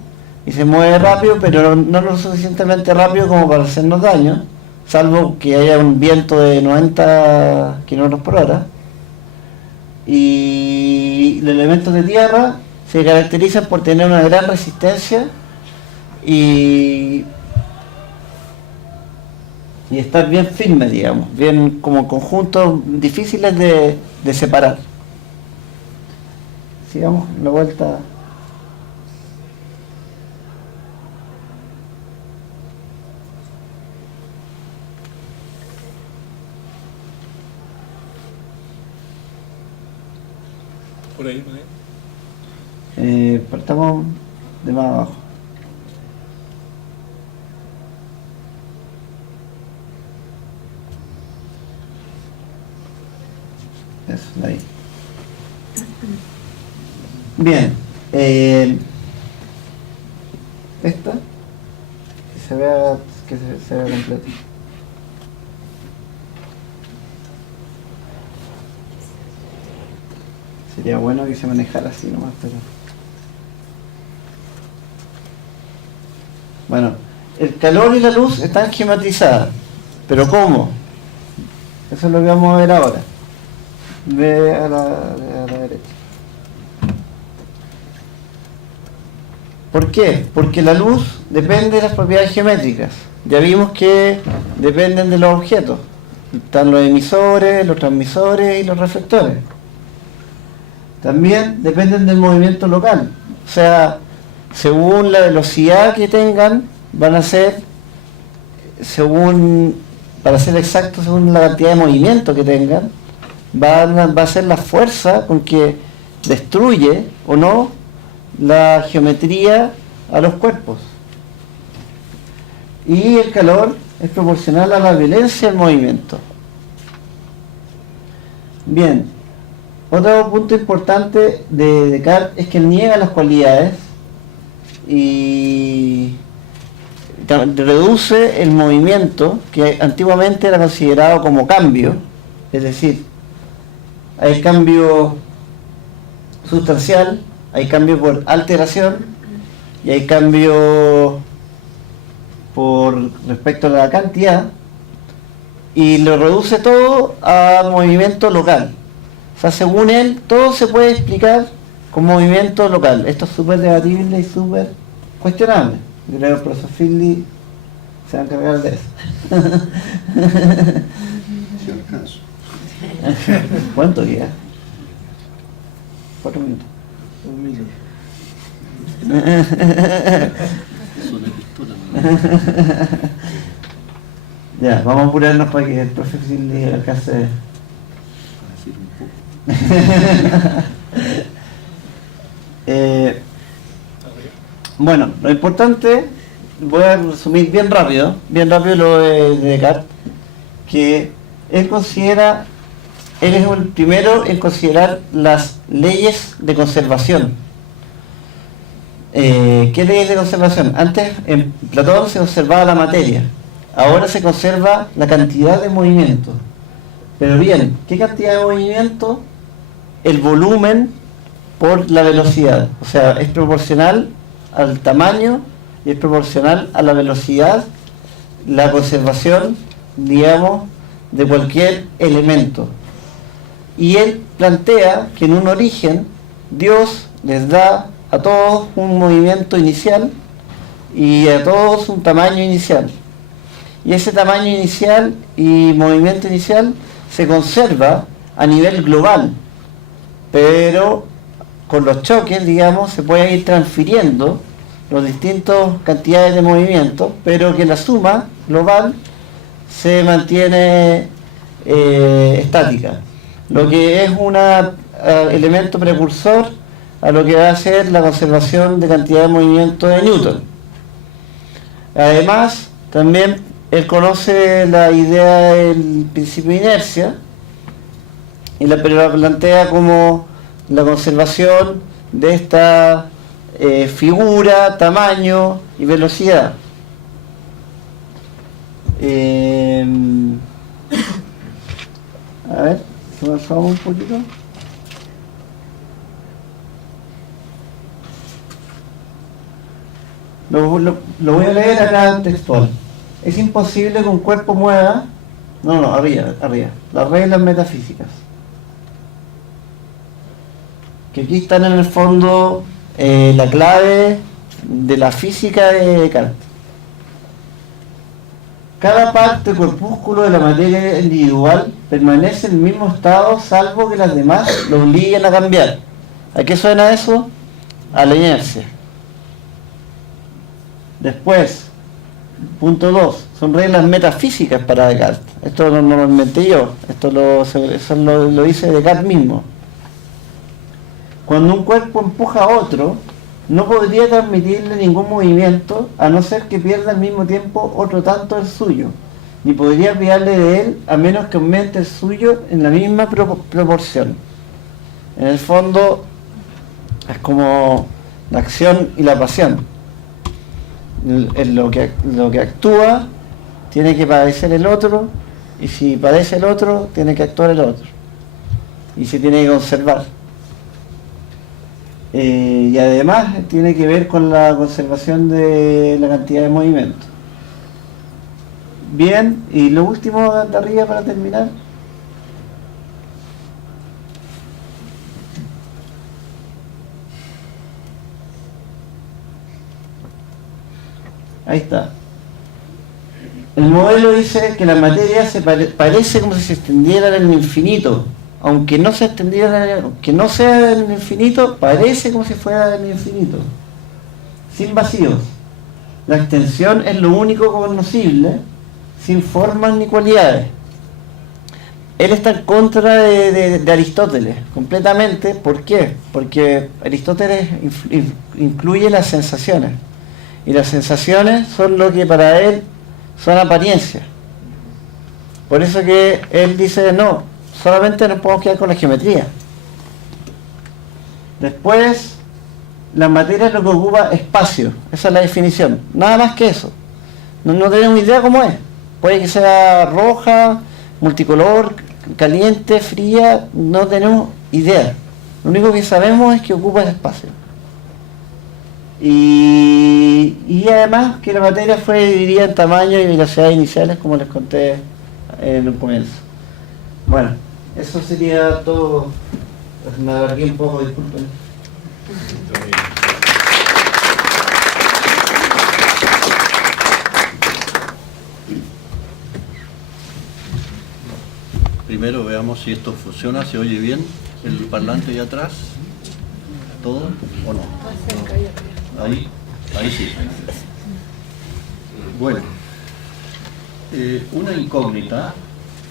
y se mueve rápido, pero no lo suficientemente rápido como para hacernos daño, salvo que haya un viento de 90 km por hora. Y los elementos de tierra se caracterizan por tener una gran resistencia y estar bien firmes, digamos, bien como conjuntos difíciles de separar. Sigamos la vuelta. Por ahí, por ahí. Partamos de más abajo. Eso, de ahí. Bien. Esta, que se vea completo. Sería bueno que se manejara así nomás, pero... Bueno, el calor y la luz están geometrizadas, pero ¿cómo? Eso es lo que vamos a ver ahora. Ve a la derecha. ¿Por qué? Porque la luz depende de las propiedades geométricas. Ya vimos que dependen de los objetos. Están los emisores, los transmisores y los reflectores. También dependen del movimiento local. O sea, según la velocidad que tengan, van a ser, para ser exacto, según la cantidad de movimiento que tengan, va a ser la fuerza con que destruye o no la geometría a los cuerpos. Y el calor es proporcional a la violencia del movimiento. Bien, otro punto importante de Descartes es que él niega las cualidades y reduce el movimiento, que antiguamente era considerado como cambio, es decir, hay cambio sustancial, hay cambio por alteración y hay cambio por respecto a la cantidad, y lo reduce todo a movimiento local. O sea, según él, todo se puede explicar con movimiento local. Esto es súper debatible y súper cuestionable. Yo creo que el profesor Finley se va a encargar de eso. Si alcanzo. ¿Cuánto queda? 4 minutos. 1 minuto. Es una pistola, ¿no? Ya, vamos a apurarnos para que el profesor Finley alcance. Para decir un poco. Bueno, lo importante, voy a resumir bien rápido lo de Descartes, que él es el primero en considerar las leyes de conservación. ¿Qué leyes de conservación? Antes en Platón se observaba la materia, Ahora se conserva la cantidad de movimiento. Pero bien, ¿qué cantidad de movimiento? El volumen por la velocidad. O sea, es proporcional al tamaño y es proporcional a la velocidad la conservación, digamos, de cualquier elemento. Y él plantea que en un origen Dios les da a todos un movimiento inicial y a todos un tamaño inicial. Y ese tamaño inicial y movimiento inicial se conserva a nivel global, pero con los choques, digamos, se pueden ir transfiriendo las distintas cantidades de movimientos, pero que la suma global se mantiene estática, lo que es un elemento precursor a lo que va a ser la conservación de cantidad de movimiento de Newton. Además, también él conoce la idea del principio de inercia, pero la plantea como la conservación de esta figura, tamaño y velocidad. A ver, si avanzamos un poquito. Lo voy a leer acá textual. Es imposible que un cuerpo mueva. No, arriba. Las reglas metafísicas. Que aquí están en el fondo la clave de la física de Descartes. Cada parte o corpúsculo de la materia individual permanece en el mismo estado salvo que las demás lo obliguen a cambiar. ¿A qué suena eso? A la inercia. Después, punto 2, son reglas metafísicas para Descartes. Esto no lo inventé yo, eso lo dice Descartes mismo. Cuando un cuerpo empuja a otro, no podría transmitirle ningún movimiento a no ser que pierda al mismo tiempo otro tanto el suyo, ni podría privarle de él a menos que aumente el suyo en la misma proporción. En el fondo es como la acción y la pasión. Lo que actúa tiene que padecer el otro, y si padece el otro tiene que actuar el otro, y se tiene que conservar. Y además tiene que ver con la conservación de la cantidad de movimiento. Bien, y lo último de arriba para terminar. Ahí está. El modelo dice que la materia se parece como si se extendiera en el infinito. Aunque no se extendiera, que no sea en el infinito, parece como si fuera en el infinito, sin vacíos. La extensión es lo único conocible, sin formas ni cualidades. Él está en contra de Aristóteles, completamente. ¿Por qué? Porque Aristóteles incluye las sensaciones, y las sensaciones son lo que para él son apariencias. Por eso que él dice, no, solamente nos podemos quedar con la geometría. Después, la materia es lo que ocupa espacio. Esa es la definición. Nada más que eso. No tenemos idea cómo es. Puede que sea roja, multicolor, caliente, fría. No tenemos idea. Lo único que sabemos es que ocupa el espacio. Y además que la materia fue dividida en tamaño y velocidades iniciales, como les conté en el comienzo. Bueno, eso sería todo. Me alargué un poco, disculpen. Primero veamos si esto funciona, se oye bien el parlante de atrás, todo o no. Ahí sí. Bueno, una incógnita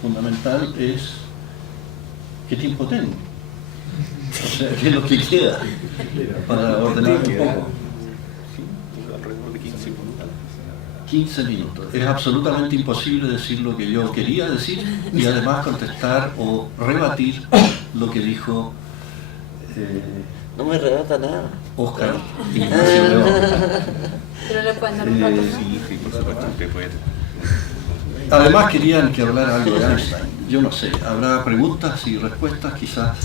fundamental es ¿qué tiempo tengo? O sea, ¿qué es lo que queda? Para ordenar un poco. Alrededor de 15 minutos. 15 minutos. Es absolutamente imposible decir lo que yo quería decir y además contestar o rebatir lo que dijo No me rebata nada. Óscar Ignacio León. Pero le pueden dar un rato. Sí, por supuesto, usted puede. Además querían que hablara algo de Einstein. Yo no sé, habrá preguntas y respuestas quizás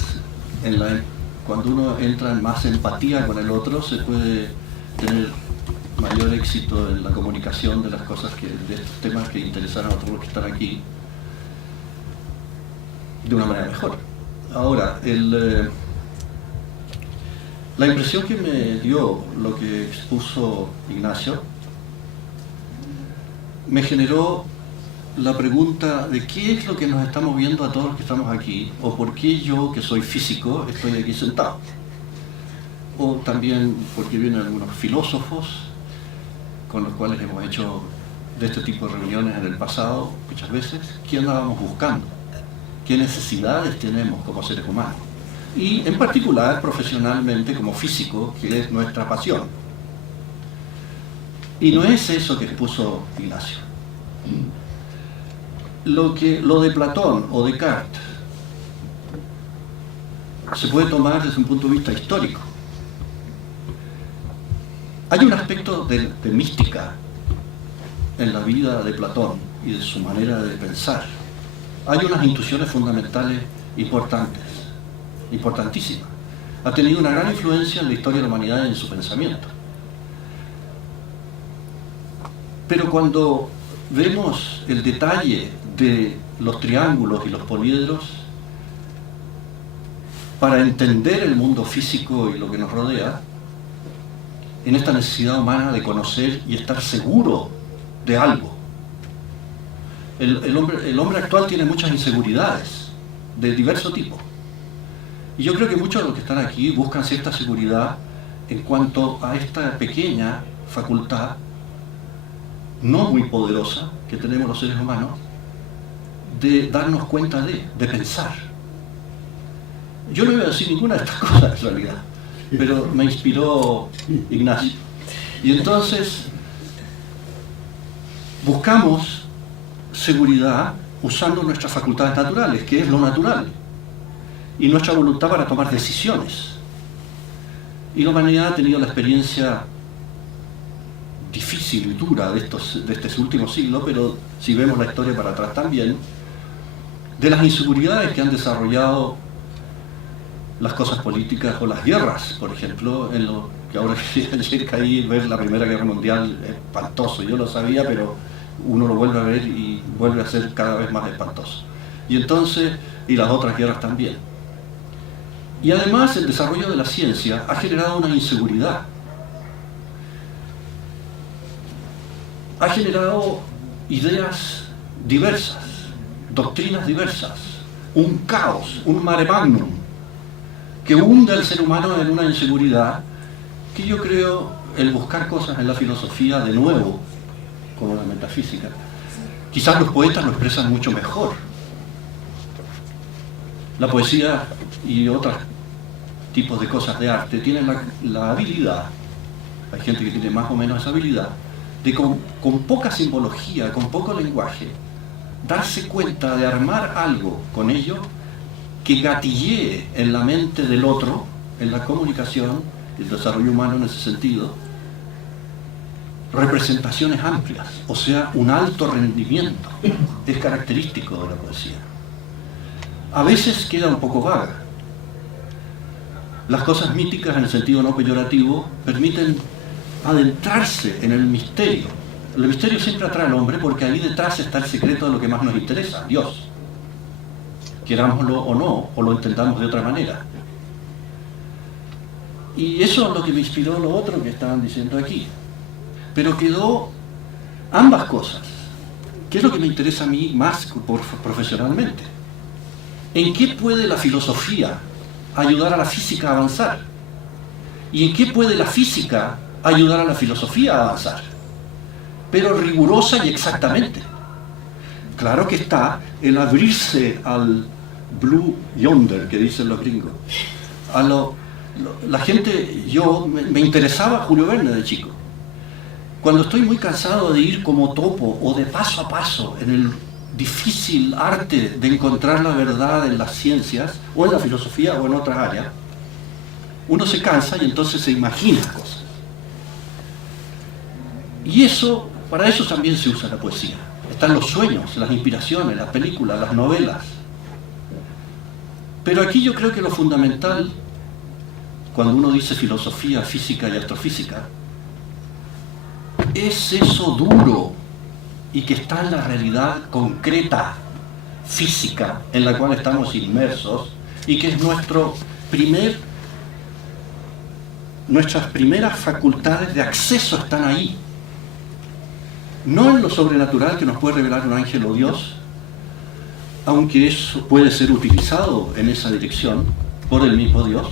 cuando uno entra en más empatía con el otro se puede tener mayor éxito en la comunicación de las cosas de estos temas que interesan a todos los que están aquí de una manera mejor. Ahora, la impresión que me dio lo que expuso Ignacio me generó la pregunta de qué es lo que nos estamos viendo a todos los que estamos aquí, o por qué yo, que soy físico, estoy aquí sentado. O también porque vienen algunos filósofos con los cuales hemos hecho de este tipo de reuniones en el pasado muchas veces. ¿Qué andábamos buscando? ¿Qué necesidades tenemos como seres humanos? Y en particular profesionalmente como físico, que es nuestra pasión. Y no es eso que expuso Ignacio. Lo de Platón o Descartes se puede tomar desde un punto de vista histórico. Hay un aspecto de mística en la vida de Platón y de su manera de pensar. Hay unas intuiciones fundamentales importantes, importantísimas. Ha tenido una gran influencia en la historia de la humanidad y en su pensamiento. Pero cuando vemos el detalle de los triángulos y los poliedros, para entender el mundo físico y lo que nos rodea, en esta necesidad humana de conocer y estar seguro de algo. El hombre actual tiene muchas inseguridades de diverso tipo. Y yo creo que muchos de los que están aquí buscan cierta seguridad en cuanto a esta pequeña facultad, no muy poderosa, que tenemos los seres humanos, de darnos cuenta de pensar. Yo no voy a decir ninguna de estas cosas en realidad, pero me inspiró Ignacio. Y entonces buscamos seguridad usando nuestras facultades naturales, que es lo natural, y nuestra voluntad para tomar decisiones. Y la humanidad ha tenido la experiencia difícil y dura de este último siglo, pero si vemos la historia para atrás también, de las inseguridades que han desarrollado las cosas políticas o las guerras, por ejemplo, en lo que ahora llega ahí ver la Primera Guerra Mundial es espantoso. Yo lo sabía, pero uno lo vuelve a ver y vuelve a ser cada vez más espantoso. Y entonces, y las otras guerras también. Y además el desarrollo de la ciencia ha generado una inseguridad. Ha generado ideas diversas, doctrinas diversas, un caos, un mare magnum, que hunde al ser humano en una inseguridad que yo creo el buscar cosas en la filosofía de nuevo, como la metafísica, quizás los poetas lo expresan mucho mejor. La poesía y otros tipos de cosas de arte tienen la habilidad, hay gente que tiene más o menos esa habilidad, de con poca simbología, con poco lenguaje, darse cuenta de armar algo con ello que gatillee en la mente del otro, en la comunicación, el desarrollo humano en ese sentido, representaciones amplias, o sea, un alto rendimiento. Es característico de la poesía. A veces queda un poco vaga. Las cosas míticas, en el sentido no peyorativo, permiten adentrarse en el misterio. El misterio siempre atrae al hombre porque ahí detrás está el secreto de lo que más nos interesa, Dios. Querámoslo o no, o lo intentamos de otra manera. Y eso es lo que me inspiró lo otro que estaban diciendo aquí. Pero quedó ambas cosas. ¿Qué es lo que me interesa a mí más profesionalmente? ¿En qué puede la filosofía ayudar a la física a avanzar? ¿Y en qué puede la física ayudar a la filosofía a avanzar? Pero rigurosa y exactamente. Claro que está el abrirse al blue yonder, que dicen los gringos. La gente, me interesaba Julio Verne de chico. Cuando estoy muy cansado de ir como topo o de paso a paso en el difícil arte de encontrar la verdad en las ciencias, o en la filosofía o en otras áreas, uno se cansa y entonces se imagina cosas. Y para eso también se usa la poesía. están los sueños, las inspiraciones, las películas, las novelas. Pero aquí yo creo que lo fundamental, cuando uno dice filosofía, física y astrofísica, es eso duro y que está en la realidad concreta, física, en la cual estamos inmersos y que es nuestras primeras facultades de acceso están ahí. No en lo sobrenatural que nos puede revelar un ángel o Dios, aunque eso puede ser utilizado en esa dirección por el mismo Dios,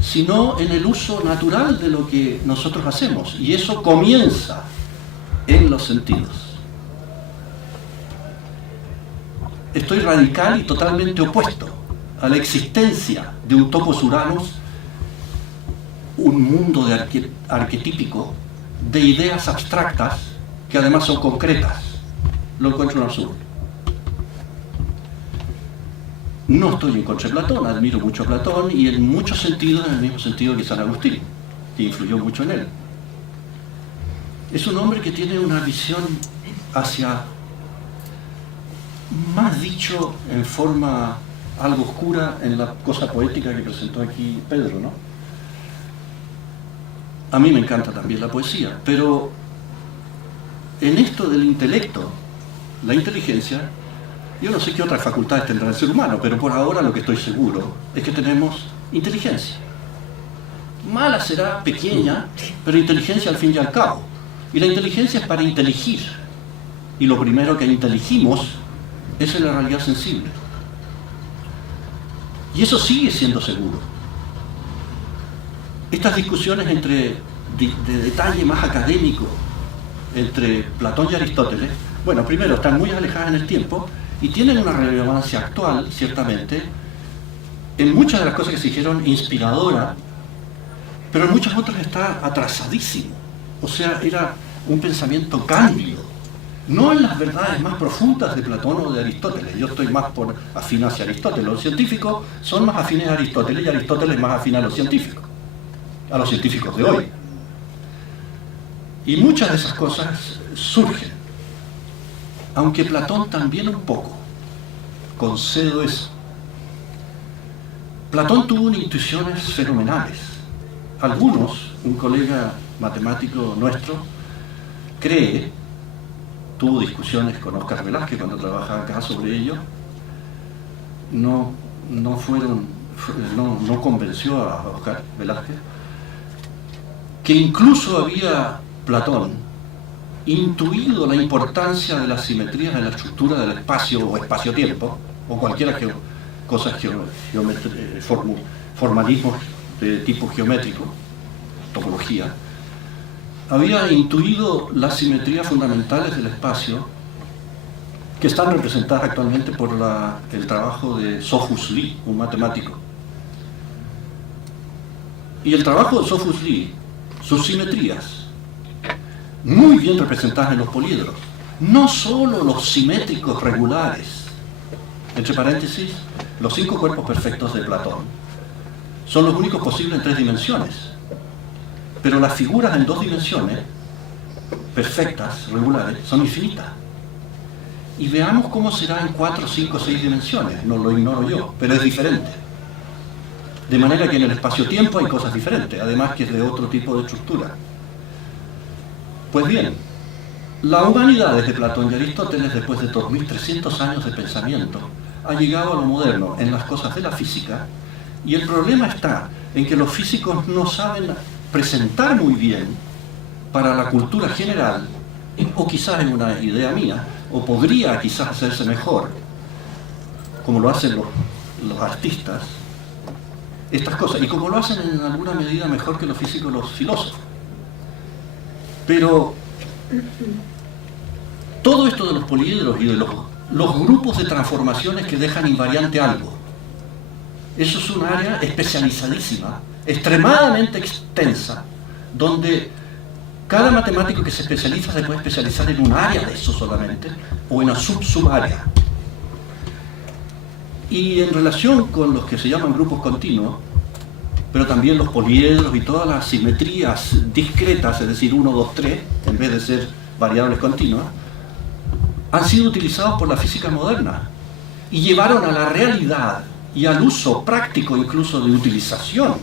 sino en el uso natural de lo que nosotros hacemos. Y eso comienza en los sentidos. Estoy radical y totalmente opuesto a la existencia de un topos Uranus, un mundo arquetípico de ideas abstractas que además son concretas. Lo encuentro en absurdo. No estoy en contra de Platón, admiro mucho a Platón y en muchos sentidos, en el mismo sentido que San Agustín, que influyó mucho en él. Es un hombre que tiene una visión hacia, más dicho en forma algo oscura, en la cosa poética que presentó aquí Pedro, ¿no? A mí me encanta también la poesía, pero en esto del intelecto, la inteligencia, yo no sé qué otras facultades tendrá el ser humano, pero por ahora lo que estoy seguro es que tenemos inteligencia. Mala será, pequeña, pero inteligencia al fin y al cabo. Y la inteligencia es para inteligir. Y lo primero que inteligimos es en la realidad sensible. Y eso sigue siendo seguro. Estas discusiones de detalle más académico entre Platón y Aristóteles, bueno, primero están muy alejadas en el tiempo y tienen una relevancia actual, ciertamente, en muchas de las cosas que se dijeron inspiradora, pero en muchas otras está atrasadísimo. O sea, era un pensamiento cándido, no en las verdades más profundas de Platón o de Aristóteles. Yo estoy más afín hacia Aristóteles. Los científicos son más afines a Aristóteles y Aristóteles más afín a los científicos de hoy. Y muchas de esas cosas surgen, aunque Platón también un poco, concedo eso. Platón tuvo intuiciones fenomenales. Algunos, un colega matemático nuestro, tuvo discusiones con Óscar Velázquez cuando trabajaba acá sobre ello, no convenció a Óscar Velázquez, que incluso había Platón intuido la importancia de las simetrías en la estructura del espacio o espacio-tiempo, o cualquiera cosas formalismos de tipo geométrico, topología, había intuido las simetrías fundamentales del espacio que están representadas actualmente por el trabajo de Sophus Lee, un matemático. Y el trabajo de Sophus Lee, sus simetrías, muy bien representadas en los poliedros, no solo los simétricos regulares, entre paréntesis, los 5 cuerpos perfectos de Platón, son los únicos posibles en 3 dimensiones, pero las figuras en 2 dimensiones, perfectas, regulares, son infinitas. Y veamos cómo será en 4, 5, 6 dimensiones, no lo ignoro yo, pero es diferente. De manera que en el espacio-tiempo hay cosas diferentes, además que es de otro tipo de estructura. Pues bien, la humanidad desde Platón y Aristóteles, después de 2300 años de pensamiento, ha llegado a lo moderno en las cosas de la física, y el problema está en que los físicos no saben presentar muy bien para la cultura general, o quizás es una idea mía, o podría quizás hacerse mejor, como lo hacen los artistas, estas cosas, y como lo hacen en alguna medida mejor que los físicos, los filósofos. Pero todo esto de los poliedros y de los grupos de transformaciones que dejan invariante algo, eso es un área especializadísima, extremadamente extensa, donde cada matemático que se especializa se puede especializar en un área de eso solamente, o en una subárea. Y en relación con los que se llaman grupos continuos, pero también los poliedros y todas las simetrías discretas, es decir, 1, 2, 3, en vez de ser variables continuas, han sido utilizados por la física moderna y llevaron a la realidad y al uso práctico incluso de utilización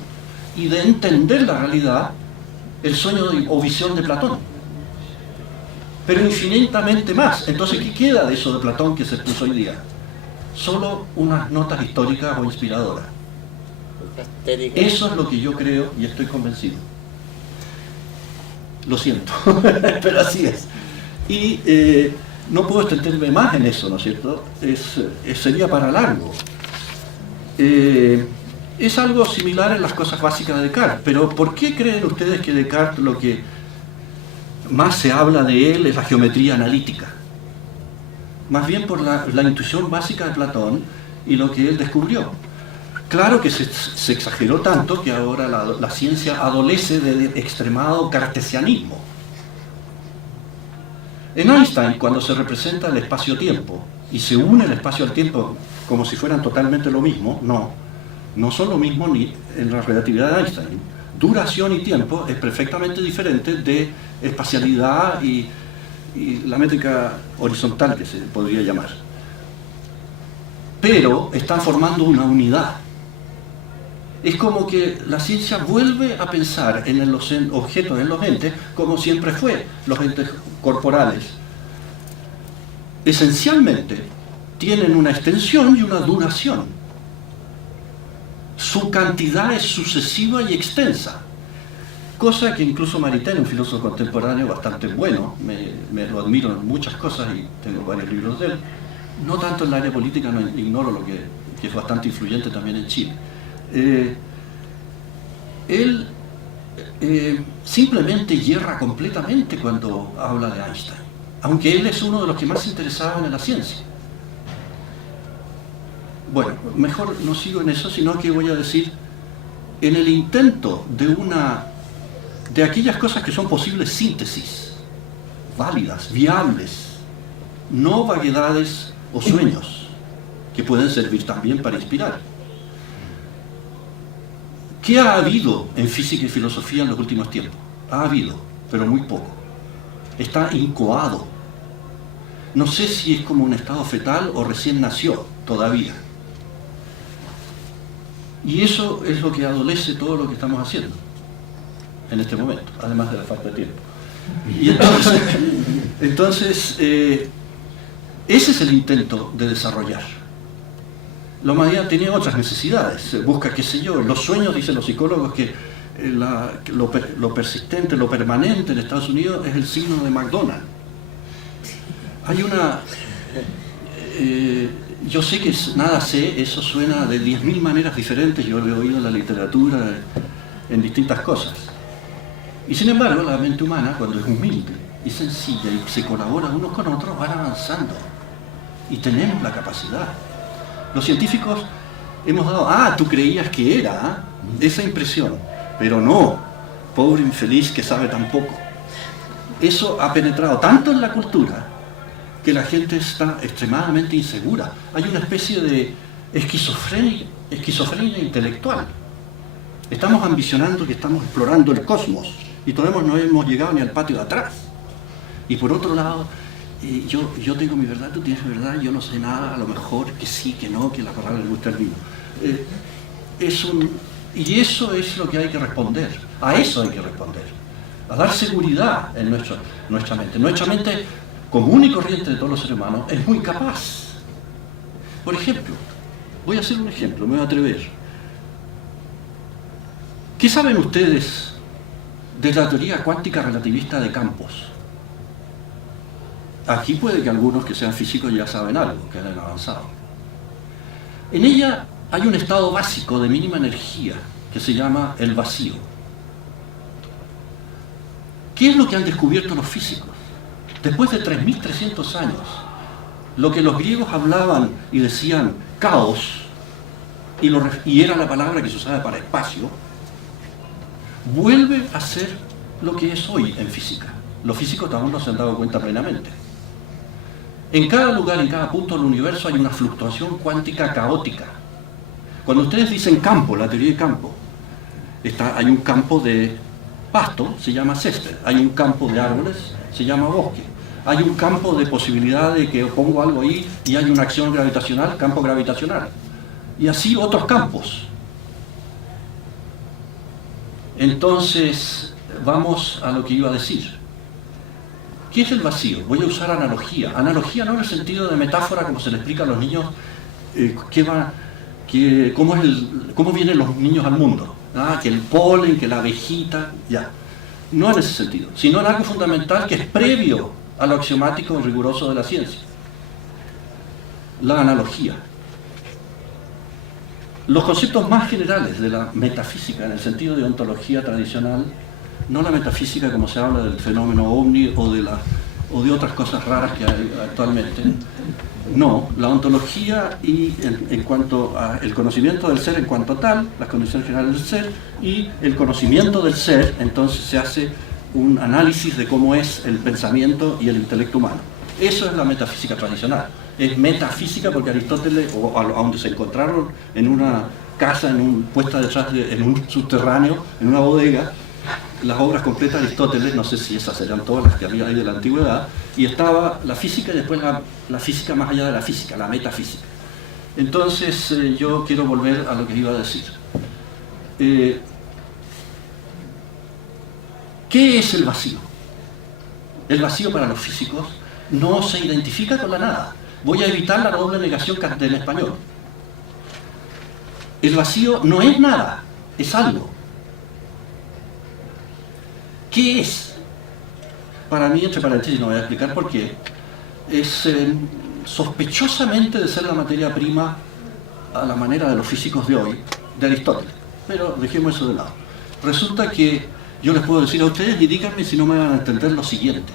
y de entender la realidad el sueño o visión de Platón. Pero infinitamente más. Entonces, ¿qué queda de eso de Platón que se expuso hoy día? Solo unas notas históricas o inspiradoras. Eso es lo que yo creo y estoy convencido. Lo siento, pero así es. Y no puedo extenderme más en eso, ¿no es cierto? Sería para largo. Es algo similar en las cosas básicas de Descartes, pero ¿por qué creen ustedes que Descartes lo que más se habla de él es la geometría analítica? Más bien por la intuición básica de Platón y lo que él descubrió. Claro que se exageró tanto que ahora la ciencia adolece de extremado cartesianismo. En Einstein, cuando se representa el espacio-tiempo y se une el espacio al tiempo como si fueran totalmente lo mismo, no son lo mismo ni en la relatividad de Einstein. Duración y tiempo es perfectamente diferente de espacialidad y la métrica horizontal, que se podría llamar. Pero están formando una unidad. Es como que la ciencia vuelve a pensar en los objetos, en los entes, como siempre fue, los entes corporales. Esencialmente, tienen una extensión y una duración. Su cantidad es sucesiva y extensa, cosa que incluso Maritain, un filósofo contemporáneo bastante bueno, me lo admiro en muchas cosas y tengo varios libros de él, no tanto en el área política, no ignoro lo que es bastante influyente también en Chile. Él simplemente yerra completamente cuando habla de Einstein, aunque él es uno de los que más se interesaban en la ciencia. Bueno, mejor no sigo en eso, sino que voy a decir, en el intento de aquellas cosas que son posibles síntesis, válidas, viables, no vaguedades o sueños, que pueden servir también para inspirar. ¿Qué ha habido en física y filosofía en los últimos tiempos? Ha habido, pero muy poco. Está incoado. No sé si es como un estado fetal o recién nació todavía. Y eso es lo que adolece todo lo que estamos haciendo en este momento, además de la falta de tiempo. Y entonces ese es el intento de desarrollar. La humanidad tiene otras necesidades, busca, qué sé yo, los sueños, dicen los psicólogos, que lo persistente, lo permanente en Estados Unidos es el signo de McDonald's. Hay una... yo sé que nada sé, eso suena de 10.000 maneras diferentes, yo lo he oído en la literatura, en distintas cosas. Y sin embargo, la mente humana, cuando es humilde y sencilla y se colabora unos con otros, van avanzando. Y tenemos la capacidad. Los científicos hemos dado, tú creías que era, esa impresión, pero no, pobre infeliz que sabe tan poco. Eso ha penetrado tanto en la cultura que la gente está extremadamente insegura. Hay una especie de esquizofrenia intelectual. Estamos ambicionando que estamos explorando el cosmos y todavía no hemos llegado ni al patio de atrás. Y por otro lado, yo tengo mi verdad, tú tienes mi verdad, yo no sé nada, a lo mejor que sí, que no, que la palabra le gusta el vino. Y eso es lo que hay que responder. A eso hay que responder. A dar seguridad en nuestra mente. Nuestra mente común y corriente de todos los seres humanos es muy capaz. Por ejemplo, voy a hacer un ejemplo, me voy a atrever. ¿Qué saben ustedes de la teoría cuántica relativista de campos? Aquí puede que algunos que sean físicos ya saben algo, que hayan avanzado. En ella hay un estado básico de mínima energía que se llama el vacío. ¿Qué es lo que han descubierto los físicos? Después de 3.300 años, lo que los griegos hablaban y decían caos, y era la palabra que se usaba para espacio, vuelve a ser lo que es hoy en física. Los físicos aún no se han dado cuenta plenamente. En cada lugar, en cada punto del universo hay una fluctuación cuántica caótica. Cuando ustedes dicen campo, la teoría de campo, hay un campo de pasto, se llama césped, hay un campo de árboles, se llama bosque, hay un campo de posibilidad de que pongo algo ahí y hay una acción gravitacional, campo gravitacional. Y así otros campos. Entonces, vamos a lo que iba a decir. ¿Qué es el vacío? Voy a usar analogía. Analogía no en el sentido de metáfora, como se le explica a los niños, cómo vienen los niños al mundo. Que el polen, que la abejita, ya. No en ese sentido, sino en algo fundamental que es previo a lo axiomático y riguroso de la ciencia. La analogía. Los conceptos más generales de la metafísica, en el sentido de ontología tradicional, no la metafísica como se habla del fenómeno ovni o de otras cosas raras que hay actualmente. No, la ontología y en cuanto al conocimiento del ser en cuanto tal, las condiciones generales del ser, y el conocimiento del ser, entonces se hace un análisis de cómo es el pensamiento y el intelecto humano. Eso es la metafísica tradicional. Es metafísica porque Aristóteles, o a donde se encontraron en una casa, puesta detrás en un subterráneo, en una bodega, las obras completas de Aristóteles, no sé si esas eran todas las que había ahí de la antigüedad, y estaba la física y después la física más allá de la física, la metafísica. Entonces yo quiero volver a lo que iba a decir. ¿Qué es el vacío? El vacío para los físicos no se identifica con la nada. Voy a evitar la doble negación del español. El vacío no es nada, es algo. ¿Qué es? Para mí, entre paréntesis, no voy a explicar por qué, es sospechosamente de ser la materia prima a la manera de los físicos de hoy, de Aristóteles. Pero dejemos eso de lado. Resulta que yo les puedo decir a ustedes, y díganme si no me van a entender lo siguiente.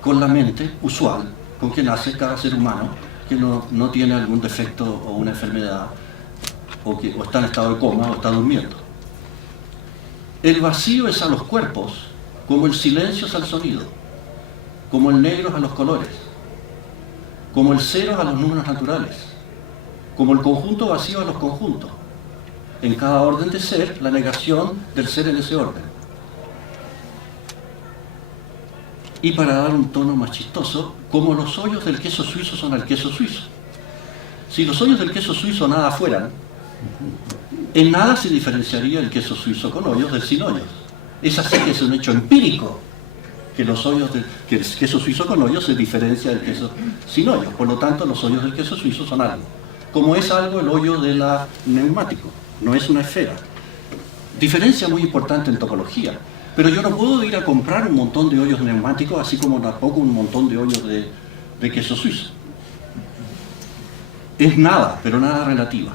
Con la mente usual, con que nace cada ser humano, que no tiene algún defecto o una enfermedad, o está en estado de coma o está durmiendo. El vacío es a los cuerpos como el silencio es al sonido, como el negro es a los colores, como el cero es a los números naturales, como el conjunto vacío a los conjuntos. En cada orden de ser, la negación del ser en ese orden. Y para dar un tono más chistoso, como los hoyos del queso suizo son al queso suizo. Si los hoyos del queso suizo nada fueran, en nada se diferenciaría el queso suizo con hoyos del sin hoyos. Es así que es un hecho empírico que que el queso suizo con hoyos se diferencia del queso sin hoyos. Por lo tanto, los hoyos del queso suizo son algo. Como es algo el hoyo del neumático, no es una esfera. Diferencia muy importante en topología. Pero yo no puedo ir a comprar un montón de hoyos neumáticos, así como tampoco un montón de hoyos de queso suizo. Es nada, pero nada relativa.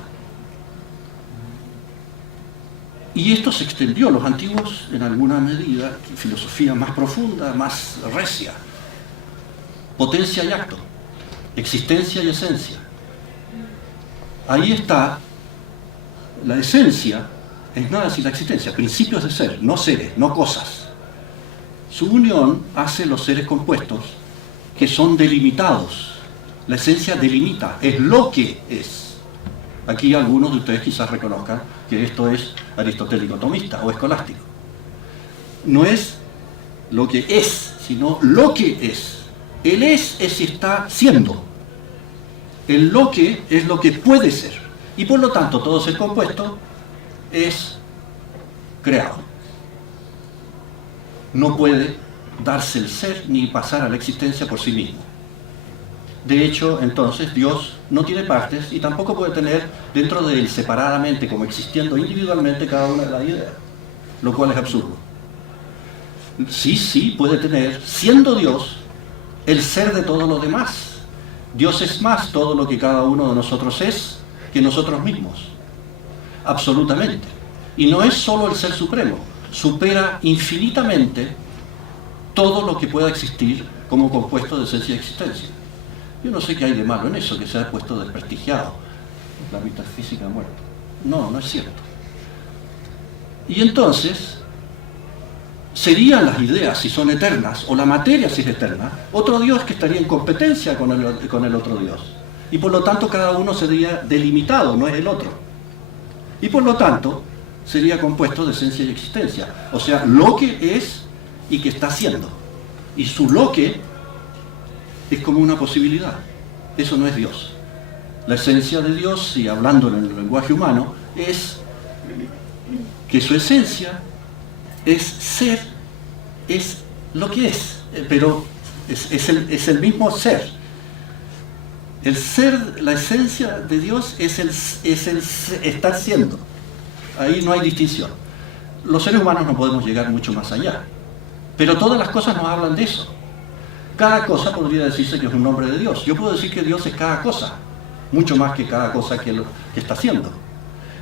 Y esto se extendió. Los antiguos, en alguna medida, filosofía más profunda, más recia. Potencia y acto. Existencia y esencia. Ahí está la esencia. Es nada sin la existencia, principios de ser, no seres, no cosas. Su unión hace los seres compuestos que son delimitados. La esencia delimita, es lo que es. Aquí algunos de ustedes quizás reconozcan que esto es aristotélico tomista o escolástico. No es lo que es, sino lo que es. El es si está siendo. El lo que es lo que puede ser. Y por lo tanto todo ser compuesto es creado. No puede darse el ser ni pasar a la existencia por sí mismo. De hecho, entonces, Dios no tiene partes y tampoco puede tener dentro de él separadamente, como existiendo individualmente cada una de las ideas, lo cual es absurdo. Sí, puede tener, siendo Dios, el ser de todo lo demás. Dios es más todo lo que cada uno de nosotros es que nosotros mismos. Absolutamente. Y no es solo el ser supremo, supera infinitamente todo lo que pueda existir como compuesto de esencia y existencia. Yo no sé qué hay de malo en eso, que se ha puesto desprestigiado. La metafísica ha muerto. No es cierto. Y entonces, serían las ideas si son eternas, o la materia si es eterna, otro Dios que estaría en competencia con el otro Dios. Y por lo tanto cada uno sería delimitado, no es el otro. Y por lo tanto sería compuesto de esencia y existencia. O sea, lo que es y que está siendo. Y su lo que es como una posibilidad. Eso no es Dios. La esencia de Dios, y hablando en el lenguaje humano, es que su esencia es ser, es lo que es, pero es el mismo ser. El ser, la esencia de Dios es el estar siendo. Ahí no hay distinción. Los seres humanos no podemos llegar mucho más allá, pero todas las cosas nos hablan de eso. Cada cosa podría decirse que es un nombre de Dios. Yo puedo decir que Dios es cada cosa, mucho más que cada cosa que está haciendo.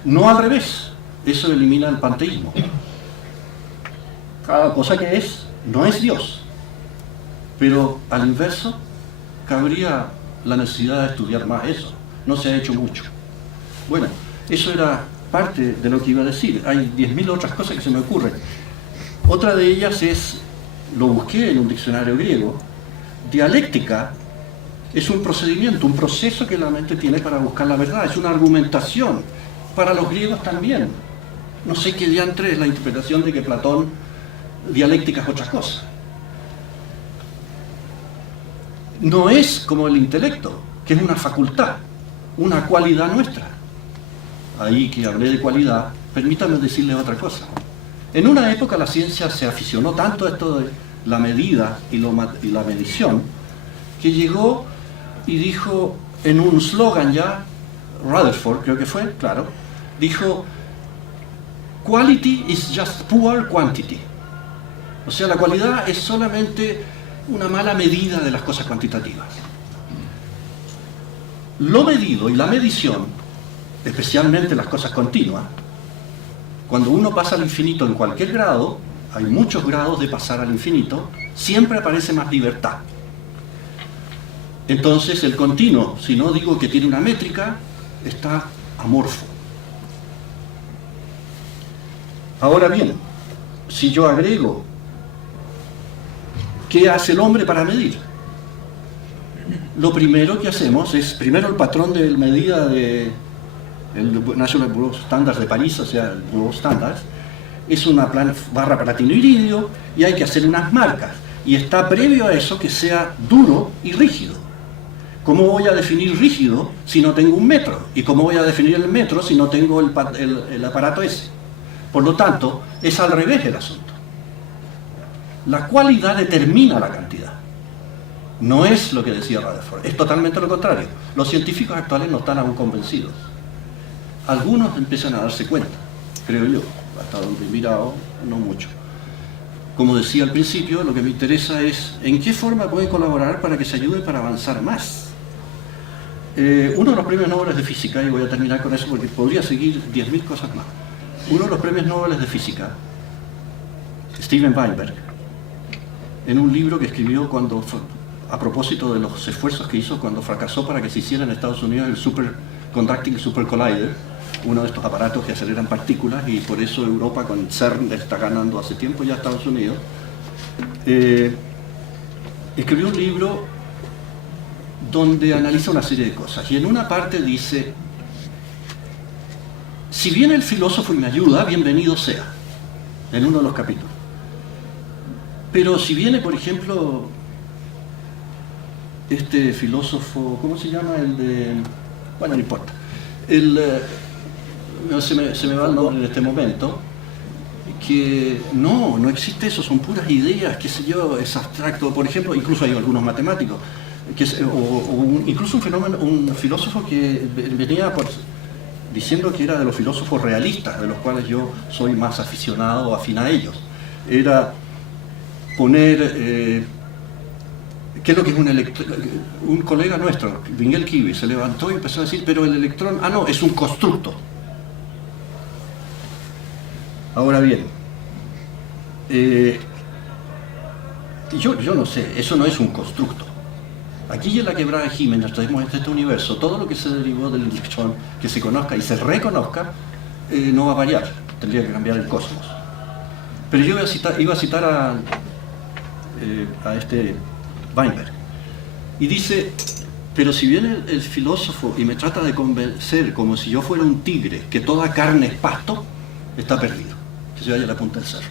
No al revés, eso elimina el panteísmo. Cada cosa que es, no es Dios. Pero al inverso, cabría la necesidad de estudiar más eso. No se ha hecho mucho. Bueno, eso era parte de lo que iba a decir. Hay 10.000 otras cosas que se me ocurren. Otra de ellas es, lo busqué en un diccionario griego, dialéctica es un procedimiento, un proceso que la mente tiene para buscar la verdad, es una argumentación. Para los griegos también. No sé qué diantre es la interpretación de que Platón, dialéctica es otra cosa. No es como el intelecto, que es una facultad, una cualidad nuestra. Ahí que hablé de cualidad, permítame decirle otra cosa. En una época la ciencia se aficionó tanto a esto de la medida y la medición, que llegó y dijo en un slogan ya, Rutherford creo que fue, claro, dijo, quality is just poor quantity. O sea, la cualidad es solamente una mala medida de las cosas cuantitativas. Lo medido y la medición, especialmente las cosas continuas, cuando uno pasa al infinito en cualquier grado, hay muchos grados de pasar al infinito, siempre aparece más libertad. Entonces el continuo, si no digo que tiene una métrica, está amorfo. Ahora bien, si yo agrego, ¿qué hace el hombre para medir? Lo primero que hacemos es, primero el patrón de medida del National Bureau of Standards de París, o sea, el Bureau of Standards, es una barra platino iridio y hay que hacer unas marcas. Y está previo a eso que sea duro y rígido. ¿Cómo voy a definir rígido si no tengo un metro? ¿Y cómo voy a definir el metro si no tengo el aparato ese? Por lo tanto, es al revés el asunto. La cualidad determina la cantidad. No es lo que decía Rutherford, es totalmente lo contrario. Los científicos actuales no están aún convencidos. Algunos empiezan a darse cuenta, creo yo, hasta donde he mirado, no mucho. Como decía al principio, lo que me interesa es en qué forma pueden colaborar para que se ayude para avanzar más. Uno de los premios Nobel de Física, y voy a terminar con eso porque podría seguir 10.000 cosas más. Uno de los premios Nobel de Física, Steven Weinberg, en un libro que escribió a propósito de los esfuerzos que hizo cuando fracasó para que se hiciera en Estados Unidos el Superconducting Super Collider, uno de estos aparatos que aceleran partículas, y por eso Europa con CERN está ganando hace tiempo ya a Estados Unidos. Escribió un libro donde analiza una serie de cosas, y en una parte dice, si viene el filósofo y me ayuda, bienvenido sea, en uno de los capítulos. Pero si viene, por ejemplo, este filósofo, ¿cómo se llama? Bueno, no importa. Se me va el nombre en este momento, que no existe eso, son puras ideas, qué sé yo, es abstracto. Por ejemplo, incluso hay algunos matemáticos, incluso un filósofo que venía diciendo que era de los filósofos realistas, de los cuales yo soy más aficionado o afín a ellos. Era poner... ¿qué es lo que es un electrón? Un colega nuestro, Miguel Kiwi, se levantó y empezó a decir, pero el electrón, no, es un constructo. Ahora bien, yo no sé, eso no es un constructo. Aquí en la quebrada de Jiménez tenemos este universo, todo lo que se derivó del electrón, que se conozca y se reconozca, no va a variar, tendría que cambiar el cosmos. Pero yo iba a citar a este Weinberg, y dice, pero si viene el filósofo y me trata de convencer como si yo fuera un tigre, que toda carne es pasto, está perdido, que se vaya a la punta del cerro.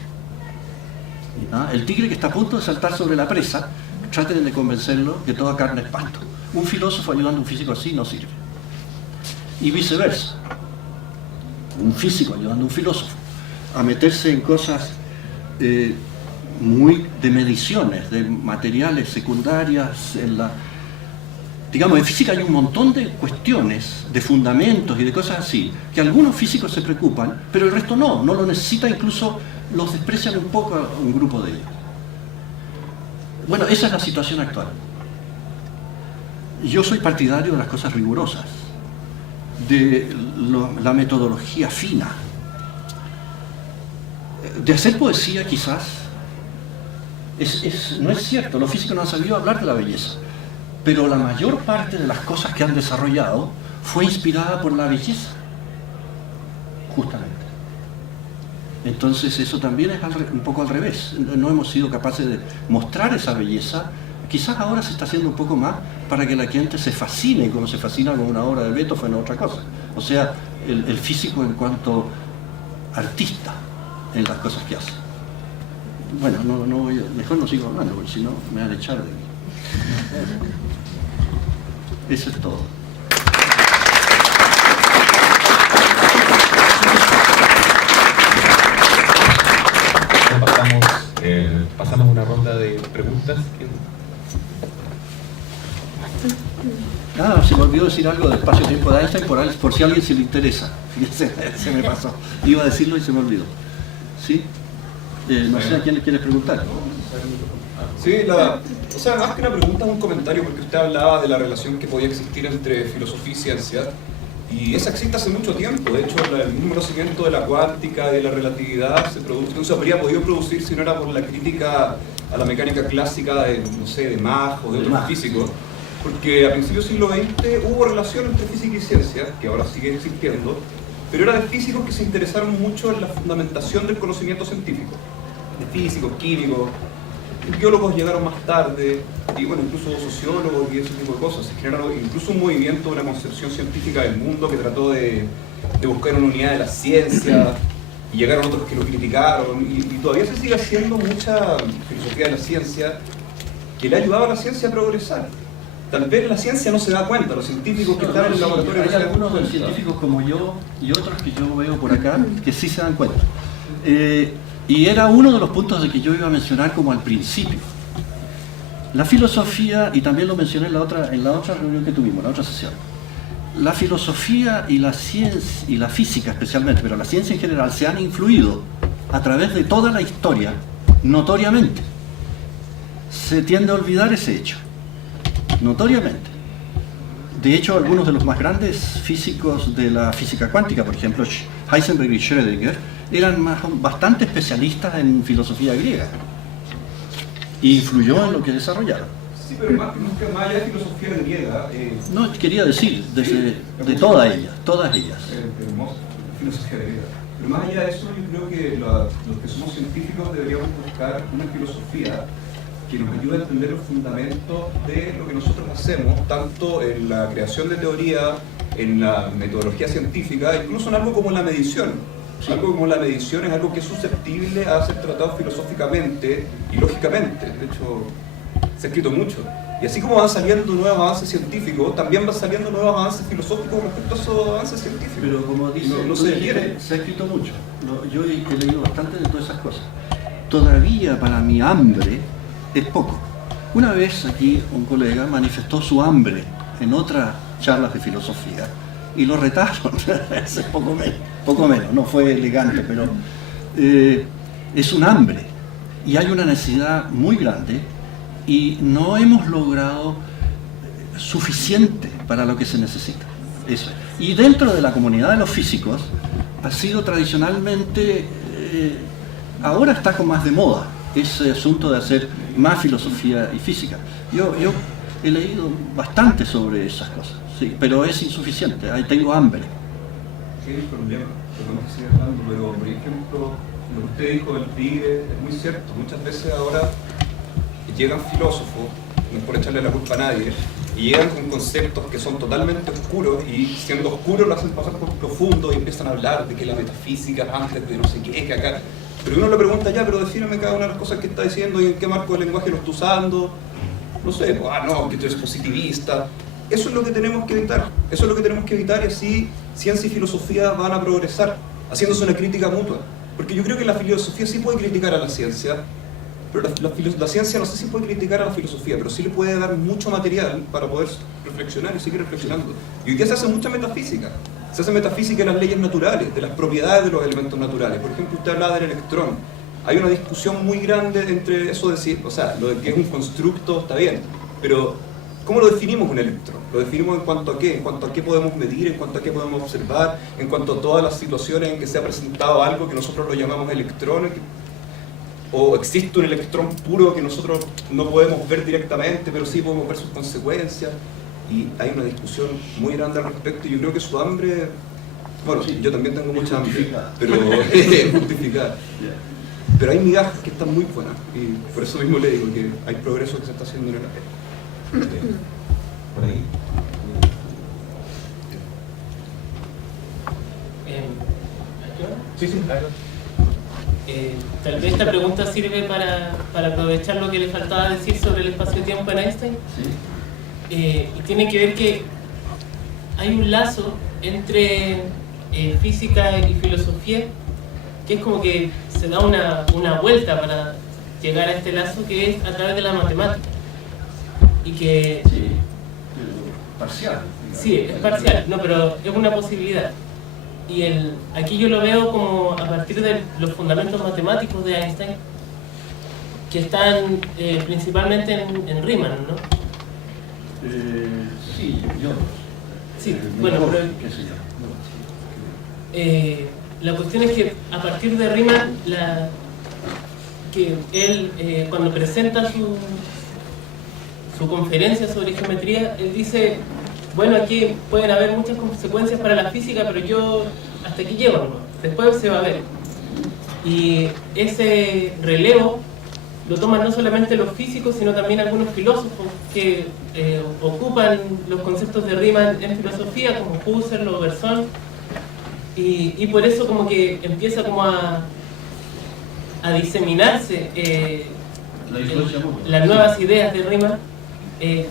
El tigre que está a punto de saltar sobre la presa, traten de convencerlo que toda carne es pasto. Un filósofo ayudando a un físico así no sirve. Y viceversa. Un físico ayudando a un filósofo a meterse en cosas muy de mediciones, de materiales secundarias, digamos, en física hay un montón de cuestiones, de fundamentos y de cosas así, que algunos físicos se preocupan, pero el resto no lo necesita, incluso los desprecian un poco a un grupo de ellos. Bueno, esa es la situación actual. Yo soy partidario de las cosas rigurosas, de la metodología fina, de hacer poesía quizás. No es cierto, los físicos no han sabido hablar de la belleza, pero la mayor parte de las cosas que han desarrollado fue inspirada por la belleza, justamente. Entonces eso también es un poco al revés. No hemos sido capaces de mostrar esa belleza. Quizás ahora se está haciendo un poco más para que la gente se fascine, como se fascina con una obra de Beethoven o otra cosa. O sea, el físico en cuanto artista en las cosas que hace. Bueno, mejor no sigo hablando, porque si no me van a echar de mí. Eso es todo. Pasamos una ronda de preguntas. Se me olvidó decir algo del espacio-tiempo de Einstein por si a alguien se le interesa. Fíjense, se me pasó. Iba a decirlo y se me olvidó. ¿Sí? No sé a quién le quiere preguntar. Sí, o sea, más que una pregunta, un comentario, porque usted hablaba de la relación que podía existir entre filosofía y ciencia, y esa existe hace mucho tiempo. De hecho, el mismo conocimiento de la cuántica y de la relatividad no se habría podido producir si no era por la crítica a la mecánica clásica de, no sé, de Mach o de otros físicos, porque a principios del siglo XX hubo relación entre física y ciencia, que ahora sigue existiendo, pero era de físicos que se interesaron mucho en la fundamentación del conocimiento científico, de físicos, químicos. Biólogos llegaron más tarde, y bueno, incluso sociólogos y ese tipo de cosas. Se generaron incluso un movimiento, una concepción científica del mundo que trató de buscar una unidad de la ciencia, y llegaron otros que lo criticaron, y todavía se sigue haciendo mucha filosofía de la ciencia que le ha ayudado a la ciencia a progresar. Tal vez la ciencia no se da cuenta, los científicos que están en el laboratorio no se dan cuenta. Hay algunos científicos como yo y otros que yo veo por acá que sí se dan cuenta. Y era uno de los puntos de que yo iba a mencionar como al principio. La filosofía, y también lo mencioné en la otra reunión que tuvimos, la otra sesión. La filosofía y la ciencia, y la física especialmente, pero la ciencia en general, se han influido a través de toda la historia, notoriamente. Se tiende a olvidar ese hecho, notoriamente. De hecho, algunos de los más grandes físicos de la física cuántica, por ejemplo, Heisenberg y Schrödinger, eran bastante especialistas en filosofía griega y influyó en lo que desarrollaron. Sí, pero más allá de filosofía griega... No, quería decir, de todas ellas. Hermoso, filosofía griega. Pero más allá de eso, yo creo que los que somos científicos deberíamos buscar una filosofía que nos ayude a entender los fundamentos de lo que nosotros hacemos, tanto en la creación de teoría, en la metodología científica, incluso en algo como la medición. Sí. Algo como la medición es algo que es susceptible a ser tratado filosóficamente y lógicamente. De hecho, se ha escrito mucho. Y así como van saliendo nuevos avances científicos, también van saliendo nuevos avances filosóficos respecto a esos avances científicos. Pero como dice, no se detiene. Se ha escrito mucho. Yo he leído bastante de todas esas cosas. Todavía para mi hambre es poco. Una vez aquí un colega manifestó su hambre en otras charlas de filosofía y lo retaron. Es poco menos, no fue elegante, pero es un hambre y hay una necesidad muy grande y no hemos logrado suficiente para lo que se necesita. Eso. Y dentro de la comunidad de los físicos ha sido tradicionalmente, ahora está con más de moda ese asunto de hacer más filosofía y física. Yo he leído bastante sobre esas cosas, sí, pero es insuficiente, ahí tengo hambre. ¿Qué es el problema? Pero, por ejemplo, lo que usted dijo del tigre es muy cierto. Muchas veces ahora llegan filósofos, no es por echarle la culpa a nadie, y llegan con conceptos que son totalmente oscuros, y siendo oscuros lo hacen pasar por profundo y empiezan a hablar de que la metafísica antes de no sé qué, que acá... Pero uno le pregunta ya, pero defíname cada una de las cosas que está diciendo y en qué marco de lenguaje lo está usando. no sé, no, que tú eres positivista. Eso es lo que tenemos que evitar. Eso es lo que tenemos que evitar, y así ciencia y filosofía van a progresar, haciéndose una crítica mutua. Porque yo creo que la filosofía sí puede criticar a la ciencia, pero la ciencia no sé si puede criticar a la filosofía, pero sí le puede dar mucho material para poder reflexionar y seguir reflexionando. Y hoy día se hace mucha metafísica. Se hace metafísica de las leyes naturales, de las propiedades de los elementos naturales. Por ejemplo, usted hablaba del electrón. Hay una discusión muy grande entre eso de decir, o sea, lo de que es un constructo está bien, pero ¿cómo lo definimos un electrón? ¿Lo definimos en cuanto a qué? En cuanto a qué podemos medir, en cuanto a qué podemos observar, en cuanto a todas las situaciones en que se ha presentado algo que nosotros lo llamamos electrones, o existe un electrón puro que nosotros no podemos ver directamente, pero sí podemos ver sus consecuencias. Y hay una discusión muy grande al respecto, y yo creo que su hambre, bueno, sí, yo también tengo mucha hambre, pero es justificada. Pero hay migajas que están muy buenas, y por eso mismo le digo que hay progreso que se está haciendo en el área. Por ahí. Sí, claro. Tal vez esta pregunta sirve para aprovechar lo que le faltaba decir sobre el espacio-tiempo en Einstein. ¿Sí? Y tiene que ver que hay un lazo entre física y filosofía, que es como que se da una vuelta para llegar a este lazo, que es a través de la matemática. Y que... Sí, parcial. Sí, es parcial, no, pero es una posibilidad. Y aquí yo lo veo como a partir de los fundamentos matemáticos de Einstein, que están principalmente en Riemann, ¿no? Sí, yo. Sí, bueno, pero, qué sé yo. la cuestión es que a partir de Riemann, que él cuando presenta su conferencia sobre geometría, él dice, bueno, aquí pueden haber muchas consecuencias para la física, pero yo hasta aquí llego, ¿no? Después se va a ver. Y ese relevo lo toman no solamente los físicos, sino también algunos filósofos que ocupan los conceptos de Riemann en filosofía, como Husserl o Bergson, y por eso como que empieza como a diseminarse las nuevas ideas de Riemann,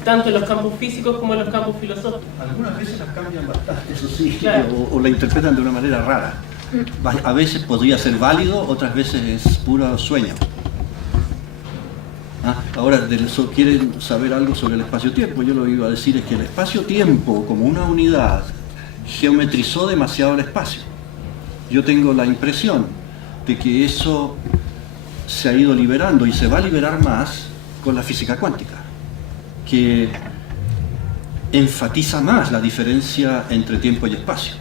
tanto en los campos físicos como en los campos filosóficos. Algunas veces las cambian bastante, eso sí, Claro. o la interpretan de una manera rara. A veces podría ser válido, otras veces es puro sueño. Ahora, quieren saber algo sobre el espacio-tiempo. Yo lo que iba a decir es que el espacio-tiempo, como una unidad, geometrizó demasiado el espacio. Yo tengo la impresión de que eso se ha ido liberando y se va a liberar más con la física cuántica, que enfatiza más la diferencia entre tiempo y espacio.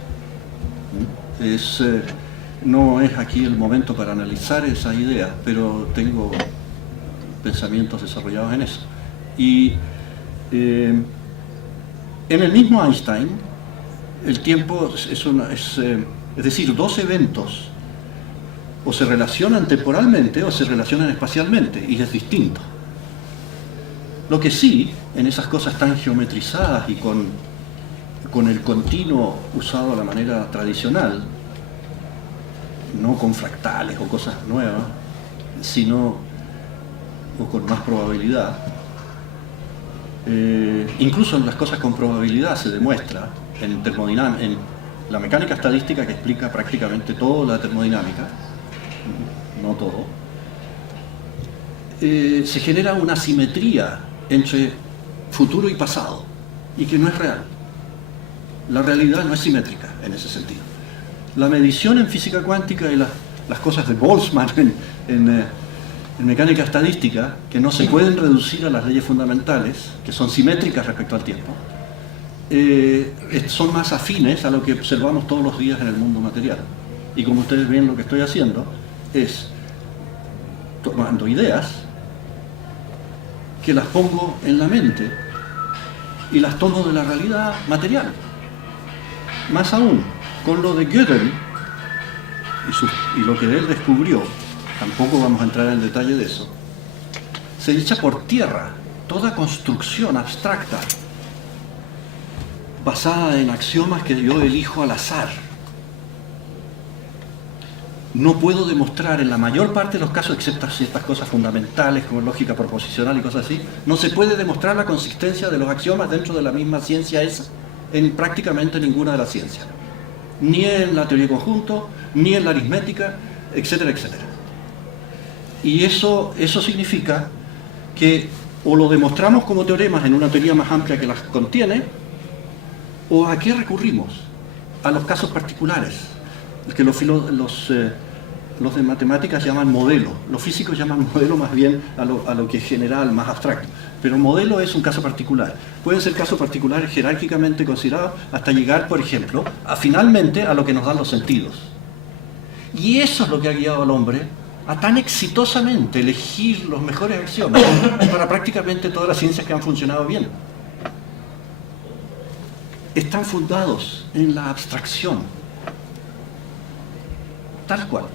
No es aquí el momento para analizar esa idea, pero tengo pensamientos desarrollados en eso. Y en el mismo Einstein, el tiempo es decir, dos eventos o se relacionan temporalmente o se relacionan espacialmente, y es distinto. Lo que sí, en esas cosas tan geometrizadas y con el continuo usado a la manera tradicional, no con fractales o cosas nuevas, sino o con más probabilidad, incluso en las cosas con probabilidad se demuestra en la mecánica estadística, que explica prácticamente toda la termodinámica, no todo, se genera una simetría entre futuro y pasado, y que no es real. La realidad no es simétrica en ese sentido. La medición en física cuántica y las cosas de Boltzmann en mecánica estadística, que no se pueden reducir a las leyes fundamentales, que son simétricas respecto al tiempo, son más afines a lo que observamos todos los días en el mundo material. Y como ustedes ven, lo que estoy haciendo es tomando ideas que las pongo en la mente y las tomo de la realidad material. Más aún, con lo de Gödel y lo que él descubrió, tampoco vamos a entrar en el detalle de eso, se echa por tierra toda construcción abstracta basada en axiomas que yo elijo al azar. no puedo demostrar en la mayor parte de los casos, excepto ciertas cosas fundamentales como lógica proposicional y cosas así, no se puede demostrar la consistencia de los axiomas dentro de la misma ciencia esa en prácticamente ninguna de las ciencias. Ni en la teoría de conjunto, ni en la aritmética, etcétera, etcétera. Y eso significa que o lo demostramos como teoremas en una teoría más amplia que las contiene, o ¿a qué recurrimos? A los casos particulares, que los de matemáticas llaman modelo, los físicos llaman modelo más bien a lo que es general, más abstracto, pero modelo es un caso particular. Pueden ser casos particulares jerárquicamente considerados hasta llegar, por ejemplo, finalmente a lo que nos dan los sentidos. Y eso es lo que ha guiado al hombre a tan exitosamente elegir los mejores axiomas para prácticamente todas las ciencias que han funcionado bien. Están fundados en la abstracción, tal cual,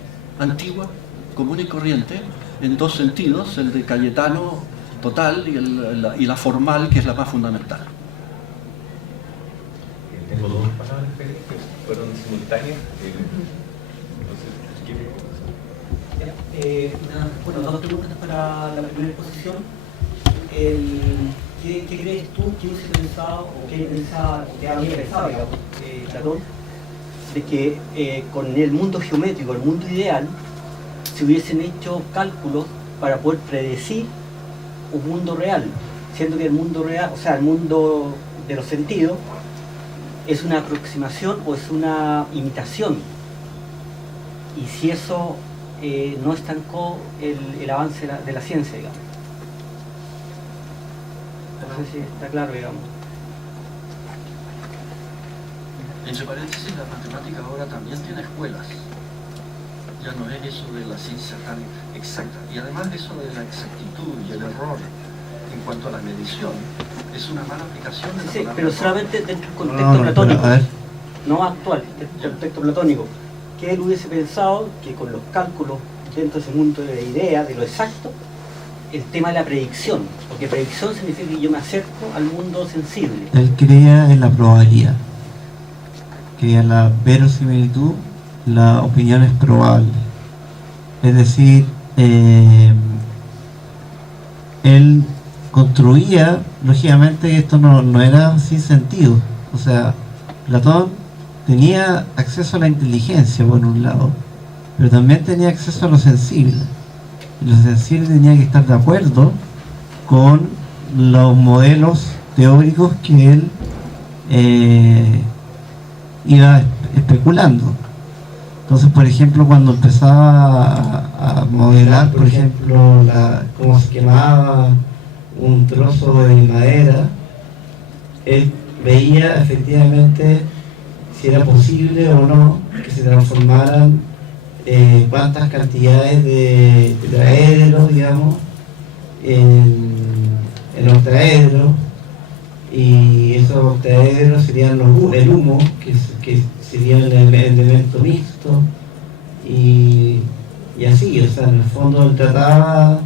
antigua, común y corriente, en dos sentidos, el de Cayetano total y la formal, que es la más fundamental. Tengo dos palabras que fueron simultáneas. Bueno, dos preguntas para la primera exposición. ¿Qué crees tú que hubiese pensado, o que habría pensado, digamos, Platón, de que con el mundo geométrico, el mundo ideal, se hubiesen hecho cálculos para poder predecir un mundo real, siendo que el mundo real, o sea, el mundo de los sentidos, es una aproximación o es una imitación? Y si eso no estancó el avance de la ciencia, digamos. No sé si está claro, digamos. Entre paréntesis, la matemática ahora también tiene escuelas. Ya no es eso de la ciencia tan exacta. Y además eso de la exactitud y el error en cuanto a la medición es una mala aplicación de la Sí, palabra. pero solamente dentro del contexto platónico, no actual, dentro del contexto platónico. Que él hubiese pensado que con los cálculos dentro de ese mundo de la idea, de lo exacto, el tema de la predicción, porque predicción significa que yo me acerco al mundo sensible. Él creía en la probabilidad, creía en la verosimilitud, la opinión es probable. Es decir, él construía, lógicamente, que esto no era sin sentido. O sea, Platón tenía acceso a la inteligencia por un lado, pero también tenía acceso a lo sensible. Y lo sensible tenía que estar de acuerdo con los modelos teóricos que él iba especulando. Entonces, por ejemplo, cuando empezaba a modelar, por ejemplo, cómo se quemaba un trozo de madera, él veía efectivamente si era posible o no que se transformaran cuántas cantidades de tetraedros, digamos, en octaedros, y esos octaedros serían el humo, que sería el elemento mixto, y así, o sea, en el fondo él trataba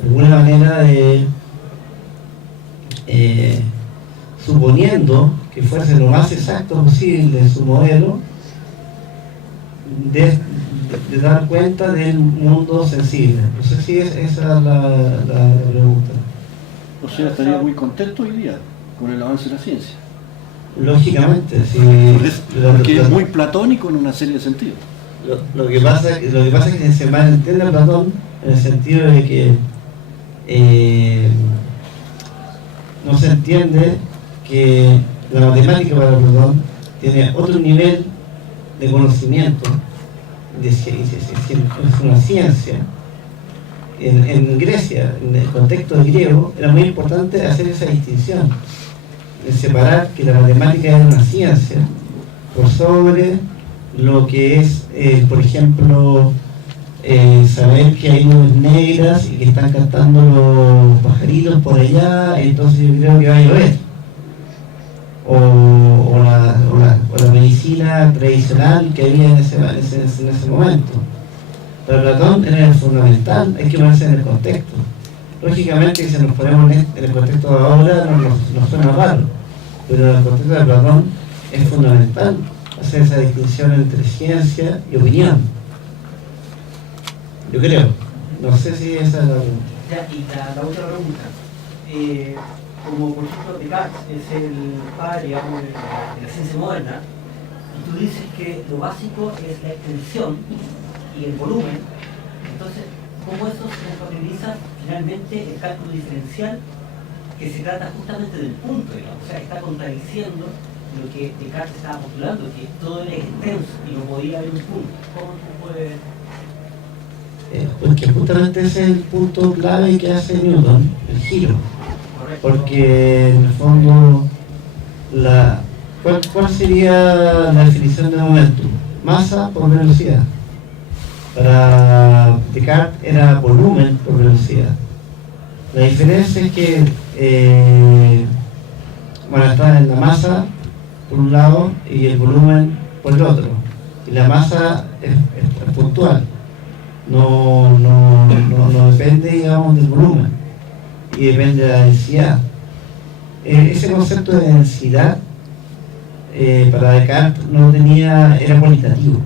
de alguna manera de suponiendo que fuese lo más exacto posible en su modelo, de dar cuenta del mundo sensible. No sé si esa es la pregunta. O sea, estaría muy contento hoy día con el avance de la ciencia. Lógicamente, sí. Porque es muy platónico en una serie de sentidos. Lo que pasa es que se malentiende a Platón en el sentido de que no se entiende que la matemática para Platón tiene otro nivel de conocimiento, es una ciencia. En Grecia, en el contexto griego, era muy importante hacer esa distinción, de separar que la matemática es una ciencia por sobre lo que es, por ejemplo, saber que hay nubes negras y que están cantando los pajaritos por allá, entonces yo creo que va a llover. O la medicina tradicional que había en ese momento. Para Platón era fundamental, hay que ponerse en el contexto. Lógicamente, si nos ponemos en el contexto de ahora, nos suena raro, pero en el contexto de Platón es fundamental hacer esa distinción entre ciencia y opinión. Yo creo. No sé si esa es la pregunta. Ya, y la otra pregunta. Como por ejemplo Descartes es el padre, digamos, de la ciencia moderna, y tú dices que lo básico es la extensión y el volumen, entonces, ¿cómo eso se compatibiliza finalmente el cálculo diferencial, que se trata justamente del punto, digamos? O sea, está contradiciendo lo que Descartes estaba postulando, que todo era extenso y no podía haber un punto. ¿Cómo se puede...? Porque justamente ese es el punto clave que hace Newton, el giro. Porque en el fondo, ¿cuál sería la definición de momentum? Masa por velocidad. Para Descartes era volumen por velocidad. La diferencia es que está en la masa por un lado y el volumen por el otro. Y la masa es puntual. No depende, digamos, del volumen y depende de la densidad. Ese concepto de densidad para Descartes era cualitativo,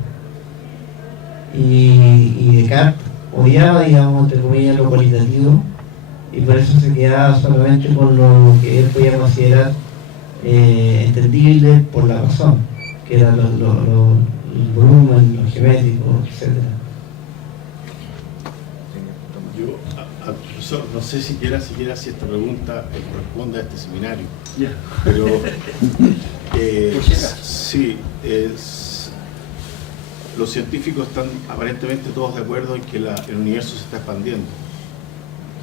y Descartes odiaba, digamos, entre comillas, lo cualitativo, y por eso se quedaba solamente con lo que él podía considerar entendible por la razón, que era el volumen, lo geométrico, etc. Profesor, no sé siquiera si esta pregunta corresponde a este seminario, Yeah. pero sí, los científicos están aparentemente todos de acuerdo en que el universo se está expandiendo.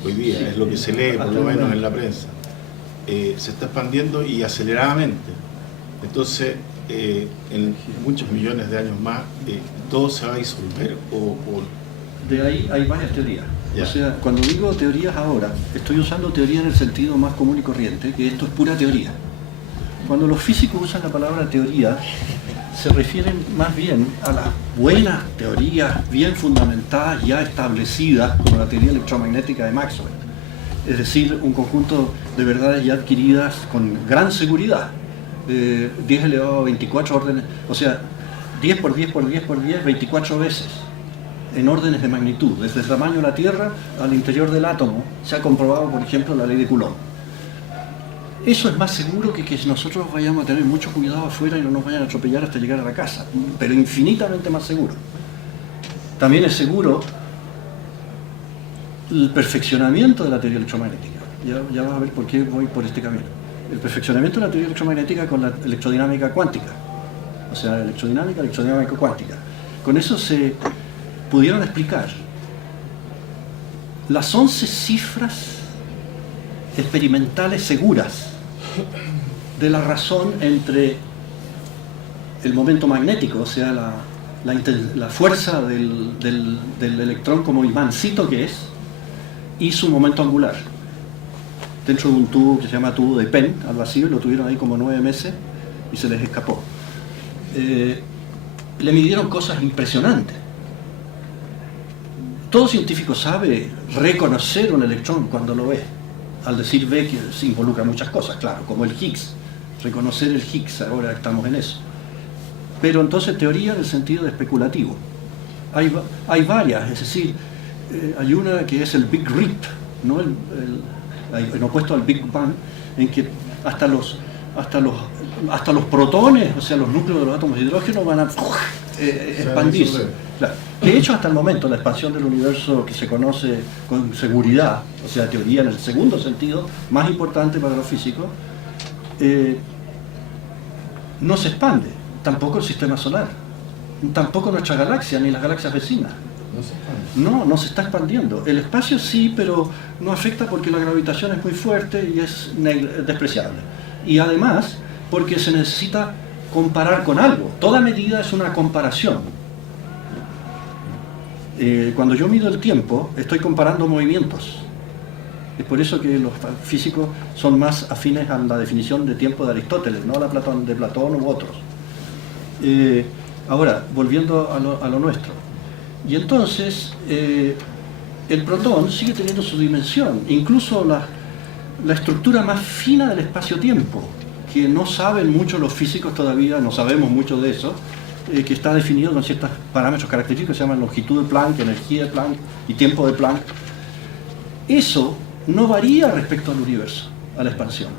Hoy día, sí, es lo que se lee por lo menos en la prensa. Se está expandiendo y aceleradamente. Entonces, en muchos millones de años más, todo se va a disolver De ahí hay varias teorías. Ya. O sea, cuando digo teorías ahora, estoy usando teoría en el sentido más común y corriente, que esto es pura teoría. Cuando los físicos usan la palabra teoría, se refieren más bien a las buenas teorías bien fundamentadas, ya establecidas, como la teoría electromagnética de Maxwell. Es decir, un conjunto de verdades ya adquiridas con gran seguridad. 10 elevado a 24 órdenes, o sea, 10 por 10 por 10 por 10, 24 veces, en órdenes de magnitud, desde el tamaño de la Tierra al interior del átomo. Se ha comprobado, por ejemplo, la ley de Coulomb. Eso es más seguro que nosotros vayamos a tener mucho cuidado afuera y no nos vayan a atropellar hasta llegar a la casa, pero infinitamente más seguro. También es seguro el perfeccionamiento de la teoría electromagnética. Ya vas a ver por qué voy por este camino. El perfeccionamiento de la teoría electromagnética con la electrodinámica cuántica. O sea, electrodinámica cuántica. Con eso se pudieron explicar las 11 cifras experimentales seguras de la razón entre el momento magnético, o sea, la fuerza del electrón como imancito que es, y su momento angular, dentro de un tubo que se llama tubo de Penn, al vacío, y lo tuvieron ahí como 9 meses y se les escapó. Le midieron cosas impresionantes. Todo científico sabe reconocer un electrón cuando lo ve. Al decir ve, que se involucra muchas cosas, claro, como el Higgs. Reconocer el Higgs, ahora estamos en eso. Pero entonces teoría en el sentido de especulativo. Hay varias, es decir, hay una que es el Big Rip, ¿no? En opuesto al Big Bang, en que hasta los protones, o sea, los núcleos de los átomos de hidrógeno van a expandirse. Claro. De hecho, hasta el momento, la expansión del universo que se conoce con seguridad, o sea, teoría en el segundo sentido, más importante para los físicos, no se expande. Tampoco el sistema solar, tampoco nuestra galaxia, ni las galaxias vecinas. No se está expandiendo. El espacio sí, pero no afecta porque la gravitación es muy fuerte y es despreciable. Y además, porque se necesita comparar con algo. Toda medida es una comparación. Cuando yo mido el tiempo, estoy comparando movimientos. Es por eso que los físicos son más afines a la definición de tiempo de Aristóteles, no a la de Platón u otros. Ahora, volviendo a lo nuestro. Y entonces, el protón sigue teniendo su dimensión, incluso la estructura más fina del espacio-tiempo, que no saben mucho los físicos todavía, no sabemos mucho de eso, que está definido con ciertos parámetros característicos que se llaman longitud de Planck, energía de Planck y tiempo de Planck. Eso no varía respecto al universo, a la expansión.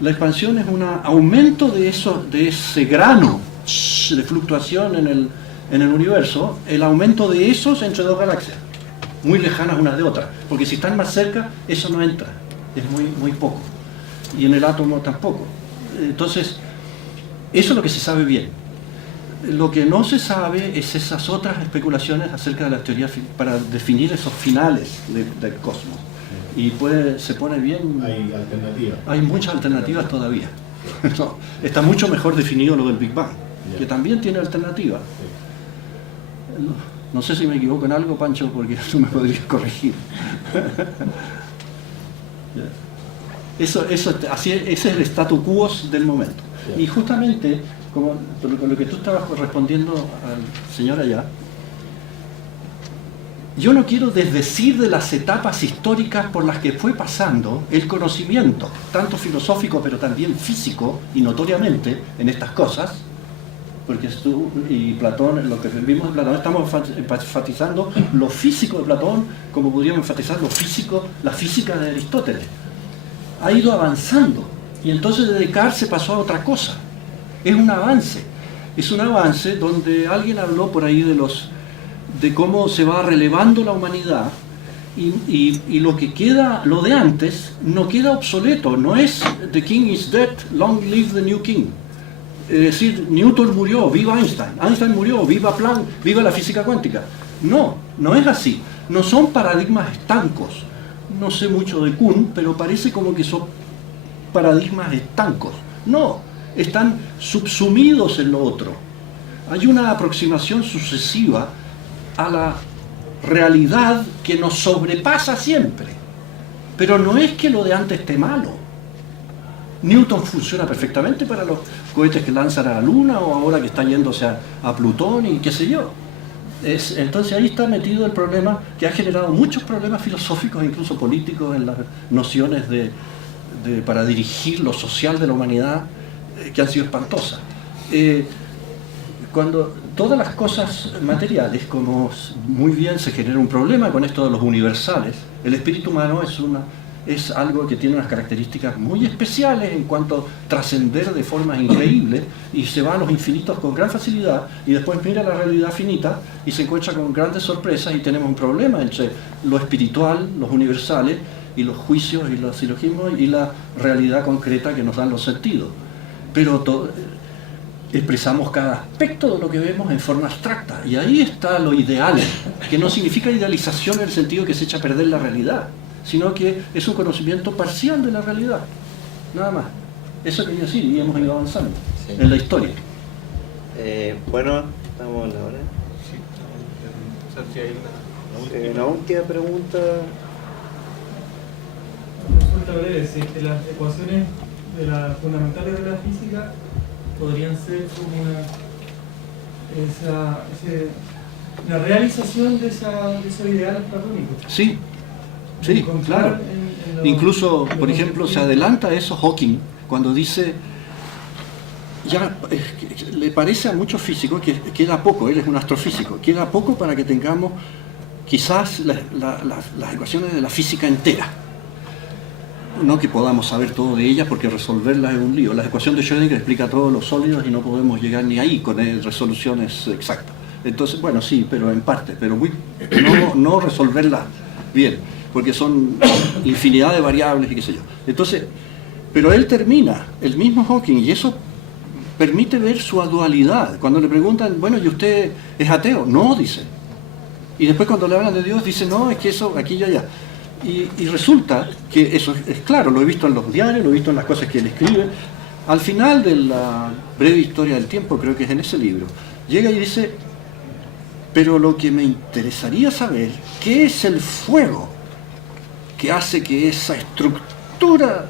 La expansión es un aumento de ese grano de fluctuación en el universo, el aumento de esos entre dos galaxias, muy lejanas unas de otras, porque si están más cerca, eso no entra, es muy poco, y en el átomo tampoco. Entonces, eso es lo que se sabe bien. Lo que no se sabe es esas otras especulaciones acerca de la teoría para definir esos finales del cosmos. Y se pone bien... Hay alternativas. Hay muchas alternativas todavía. No, está mucho mejor definido lo del Big Bang, que también tiene alternativas. No sé si me equivoco en algo, Pancho, porque tú me podrías corregir. Ese es el statu quo del momento. Y justamente, como con lo que tú estabas respondiendo al señor allá, yo no quiero desdecir de las etapas históricas por las que fue pasando el conocimiento, tanto filosófico pero también físico, y notoriamente en estas cosas, porque tú y Platón, lo que vimos de Platón, estamos enfatizando lo físico de Platón como podríamos enfatizar la física de Aristóteles. Ha ido avanzando, y entonces de Descartes se pasó a otra cosa. Es un avance donde alguien habló por ahí de cómo se va relevando la humanidad, y lo que queda, lo de antes, no queda obsoleto, no es "the king is dead, long live the new king". Es decir, Newton murió, viva Einstein, Einstein murió, viva Planck, viva la física cuántica. No es así, no son paradigmas estancos. No sé mucho de Kuhn, pero parece como que son paradigmas estancos. No, están subsumidos en lo otro. Hay una aproximación sucesiva a la realidad que nos sobrepasa siempre. Pero no es que lo de antes esté malo. Newton funciona perfectamente para los cohetes que lanzan a la Luna, o ahora que está yéndose a Plutón y qué sé yo. Entonces ahí está metido el problema que ha generado muchos problemas filosóficos e incluso políticos en las nociones para dirigir lo social de la humanidad, que han sido espantosas. Cuando todas las cosas materiales, como muy bien se genera un problema con esto de los universales, el espíritu humano es algo que tiene unas características muy especiales en cuanto a trascender de formas increíbles, y se va a los infinitos con gran facilidad, y después mira la realidad finita y se encuentra con grandes sorpresas, y tenemos un problema entre lo espiritual, los universales, y los juicios y los silogismos y la realidad concreta que nos dan los sentidos. Pero expresamos cada aspecto de lo que vemos en forma abstracta, y ahí está lo ideal, que no significa idealización en el sentido que se echa a perder la realidad, sino que es un conocimiento parcial de la realidad, nada más. Eso quería decir, y hemos ido avanzando en la historia. Bueno, estamos en la hora. Sí, Una última pregunta. Consulta breve, si las ecuaciones fundamentales de la física podrían ser como una realización de esos ideales platónicos. Sí, claro. Incluso, por ejemplo, se adelanta a eso Hawking cuando dice, ya le parece a muchos físicos que queda poco, él es un astrofísico, queda poco para que tengamos quizás las ecuaciones de la física entera. No que podamos saber todo de ellas, porque resolverlas es un lío. La ecuación de Schrödinger explica todos los sólidos y no podemos llegar ni ahí con resoluciones exactas. Entonces, bueno, sí, pero en parte, pero no resolverlas bien, porque son infinidad de variables y qué sé yo. Entonces, pero él termina, el mismo Hawking, y eso permite ver su dualidad. Cuando le preguntan, bueno, ¿y usted es ateo? No, dice. Y después cuando le hablan de Dios, dice, no, es que eso, aquí y allá. Y resulta que eso es claro, lo he visto en los diarios, lo he visto en las cosas que él escribe. Al final de la breve historia del tiempo, creo que es en ese libro, llega y dice, pero lo que me interesaría saber, ¿qué es el fuego que hace que esa estructura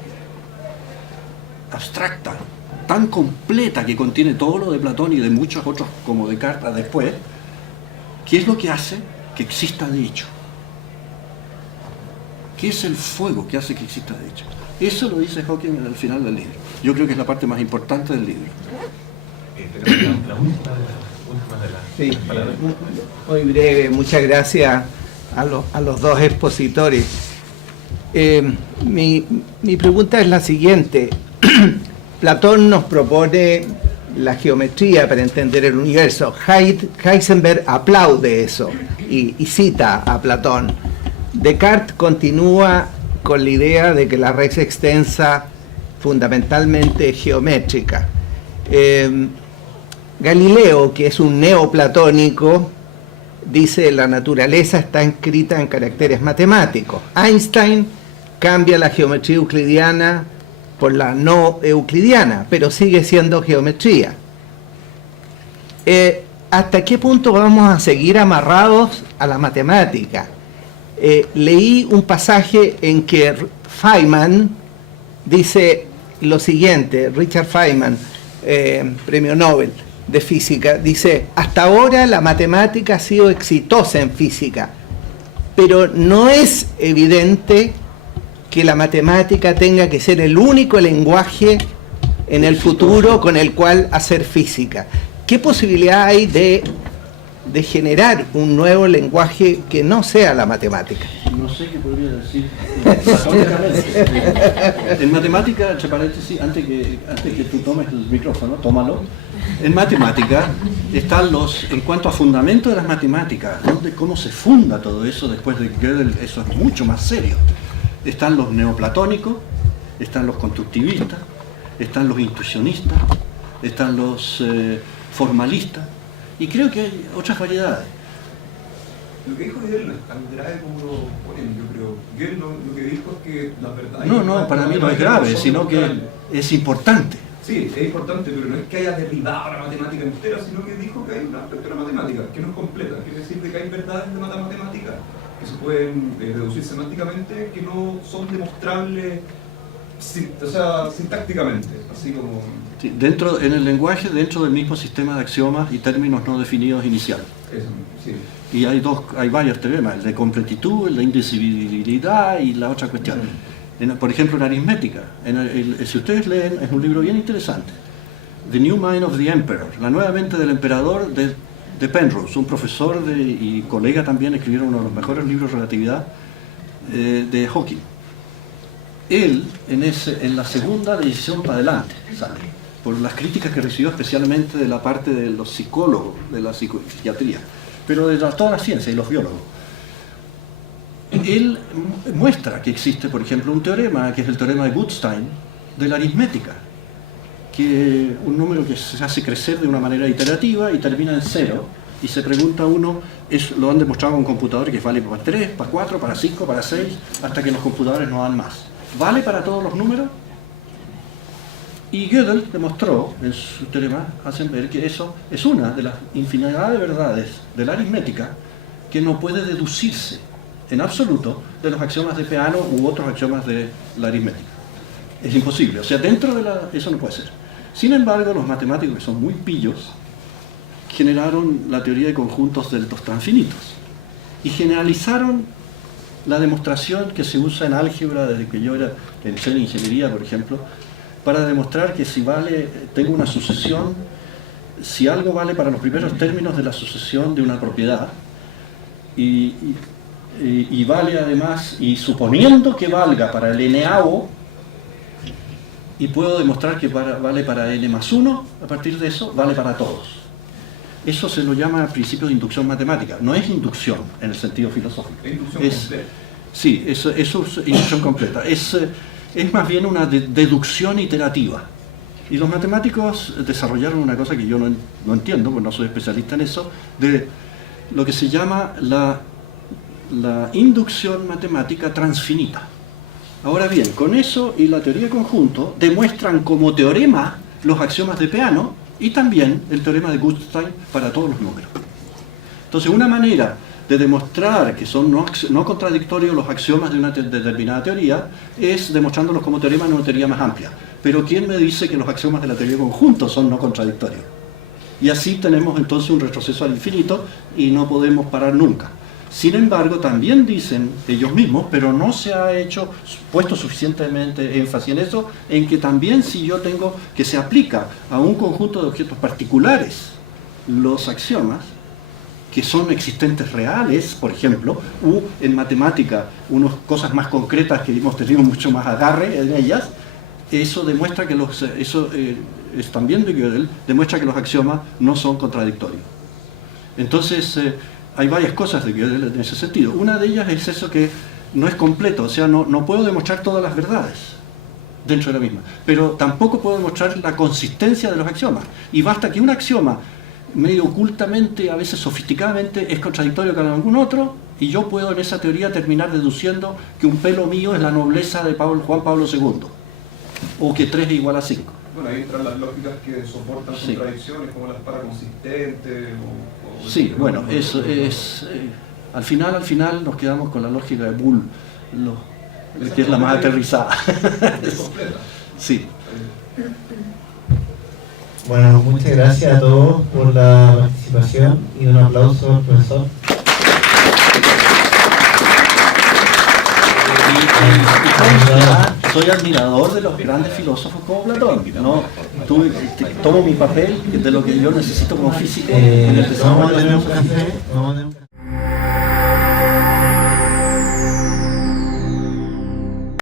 abstracta, tan completa, que contiene todo lo de Platón y de muchos otros como Descartes después, qué es lo que hace que exista de hecho? ¿Qué es el fuego que hace que exista de hecho? Eso lo dice Hawking al final del libro. Yo creo que es la parte más importante del libro. La última últimas de las Sí, palabras. muy breve. Muchas gracias a los dos expositores. Mi pregunta es la siguiente. Platón nos propone la geometría para entender el universo. Heisenberg aplaude eso y cita a Platón. Descartes continúa con la idea de que la red extensa fundamentalmente es geométrica. Galileo, que es un neoplatónico, dice la naturaleza está escrita en caracteres matemáticos. Einstein cambia la geometría euclidiana por la no euclidiana, pero sigue siendo geometría. ¿Hasta qué punto vamos a seguir amarrados a la matemática? Leí un pasaje en que Feynman dice lo siguiente, Richard Feynman, premio Nobel de física, dice: hasta ahora la matemática ha sido exitosa en física, pero no es evidente que la matemática tenga que ser el único lenguaje en el futuro con el cual hacer física. ¿Qué posibilidad hay de generar un nuevo lenguaje que no sea la matemática? No sé qué podría decir. En matemática, entre paréntesis, antes que tú tomes el micrófono, tómalo. En matemática están en cuanto a fundamento de las matemáticas, cómo se funda todo eso después de Gödel, eso es mucho más serio. Están los neoplatónicos, están los constructivistas, están los intuicionistas, están los formalistas, y creo que hay otras variedades. Lo que dijo Gödel no es tan grave como lo ponen, yo creo. Gödel lo que dijo es que las verdades... No, para mí no es grave, sino que es importante. Sí, es importante, pero no es que haya derribado la matemática entera, sino que dijo que hay un aspecto de la matemática que no es completa. Quiere decir que hay verdades de la matemática que se pueden deducir semánticamente, que no son demostrables sintácticamente, así como... Sí, en el lenguaje, dentro del mismo sistema de axiomas y términos no definidos iniciales. Eso, sí. Y hay varios teoremas, el de completitud, el de indivisibilidad y la otra cuestión. Por ejemplo, en aritmética, si ustedes leen, es un libro bien interesante, The New Mind of the Emperor, la nueva mente del emperador de Penrose, un profesor y colega también, escribieron uno de los mejores libros de relatividad de Hawking. Él, en la segunda edición para adelante, sale, por las críticas que recibió especialmente de la parte de los psicólogos, de la psiquiatría, pero de toda la ciencia y los biólogos. Él muestra que existe, por ejemplo, un teorema, que es el teorema de Bootstein, de la aritmética, que un número que se hace crecer de una manera iterativa y termina en 0, y se pregunta uno, lo han demostrado con computadores que vale para 3, para 4, para 5, para 6, hasta que los computadores no dan más. ¿Vale para todos los números? Y Gödel demostró, en su teorema, hacen ver que eso es una de las infinidad de verdades de la aritmética que no puede deducirse en absoluto de los axiomas de Peano u otros axiomas de la aritmética. Es imposible, o sea, eso no puede ser. Sin embargo, los matemáticos, que son muy pillos, generaron la teoría de conjuntos deltos transfinitos y generalizaron la demostración que se usa en álgebra desde que yo entré en ingeniería, por ejemplo, para demostrar que tengo una sucesión, si algo vale para los primeros términos de la sucesión de una propiedad, y vale además, y suponiendo que valga para el n-avo, y puedo demostrar que vale para n más 1, a partir de eso, vale para todos. Eso se lo llama principio de inducción matemática. No es inducción en el sentido filosófico. Sí, eso es inducción completa. Es más bien una deducción iterativa. Y los matemáticos desarrollaron una cosa que yo no entiendo, porque no soy especialista en eso, de lo que se llama la inducción matemática transfinita. Ahora bien, con eso y la teoría de conjunto demuestran como teorema los axiomas de Peano y también el teorema de Bootstein para todos los números. Entonces, una manera de demostrar que son no contradictorios los axiomas de una determinada teoría es demostrándolos como teorema en una teoría más amplia. Pero ¿quién me dice que los axiomas de la teoría de conjunto son no contradictorios? Y así tenemos entonces un retroceso al infinito y no podemos parar nunca. Sin embargo, también dicen ellos mismos, pero no se ha puesto suficientemente énfasis en eso, en que también si yo tengo que se aplica a un conjunto de objetos particulares los axiomas, que son existentes reales, por ejemplo, u en matemática, unas cosas más concretas que hemos tenido mucho más agarre en ellas, eso demuestra que es también de Gödel, demuestra que los axiomas no son contradictorios. Entonces, hay varias cosas de Gödel en ese sentido. Una de ellas es eso que no es completo, o sea, no puedo demostrar todas las verdades dentro de la misma, pero tampoco puedo demostrar la consistencia de los axiomas. Y basta que un axioma, medio ocultamente, a veces sofisticadamente, es contradictorio con algún otro, y yo puedo en esa teoría terminar deduciendo que un pelo mío es la nobleza de Juan Pablo II, o que 3 es igual a 5. Bueno, ahí entran las lógicas que soportan contradicciones, como las paraconsistentes. Sí, bueno, eso es... al final nos quedamos con la lógica de Bull, que es la más aterrizada. Sí. Bueno, muchas gracias a todos por la participación y un aplauso al profesor. Soy admirador de los grandes filósofos como Platón. ¿No? Tomo mi papel de lo que yo necesito como físico. Vamos a tener un café.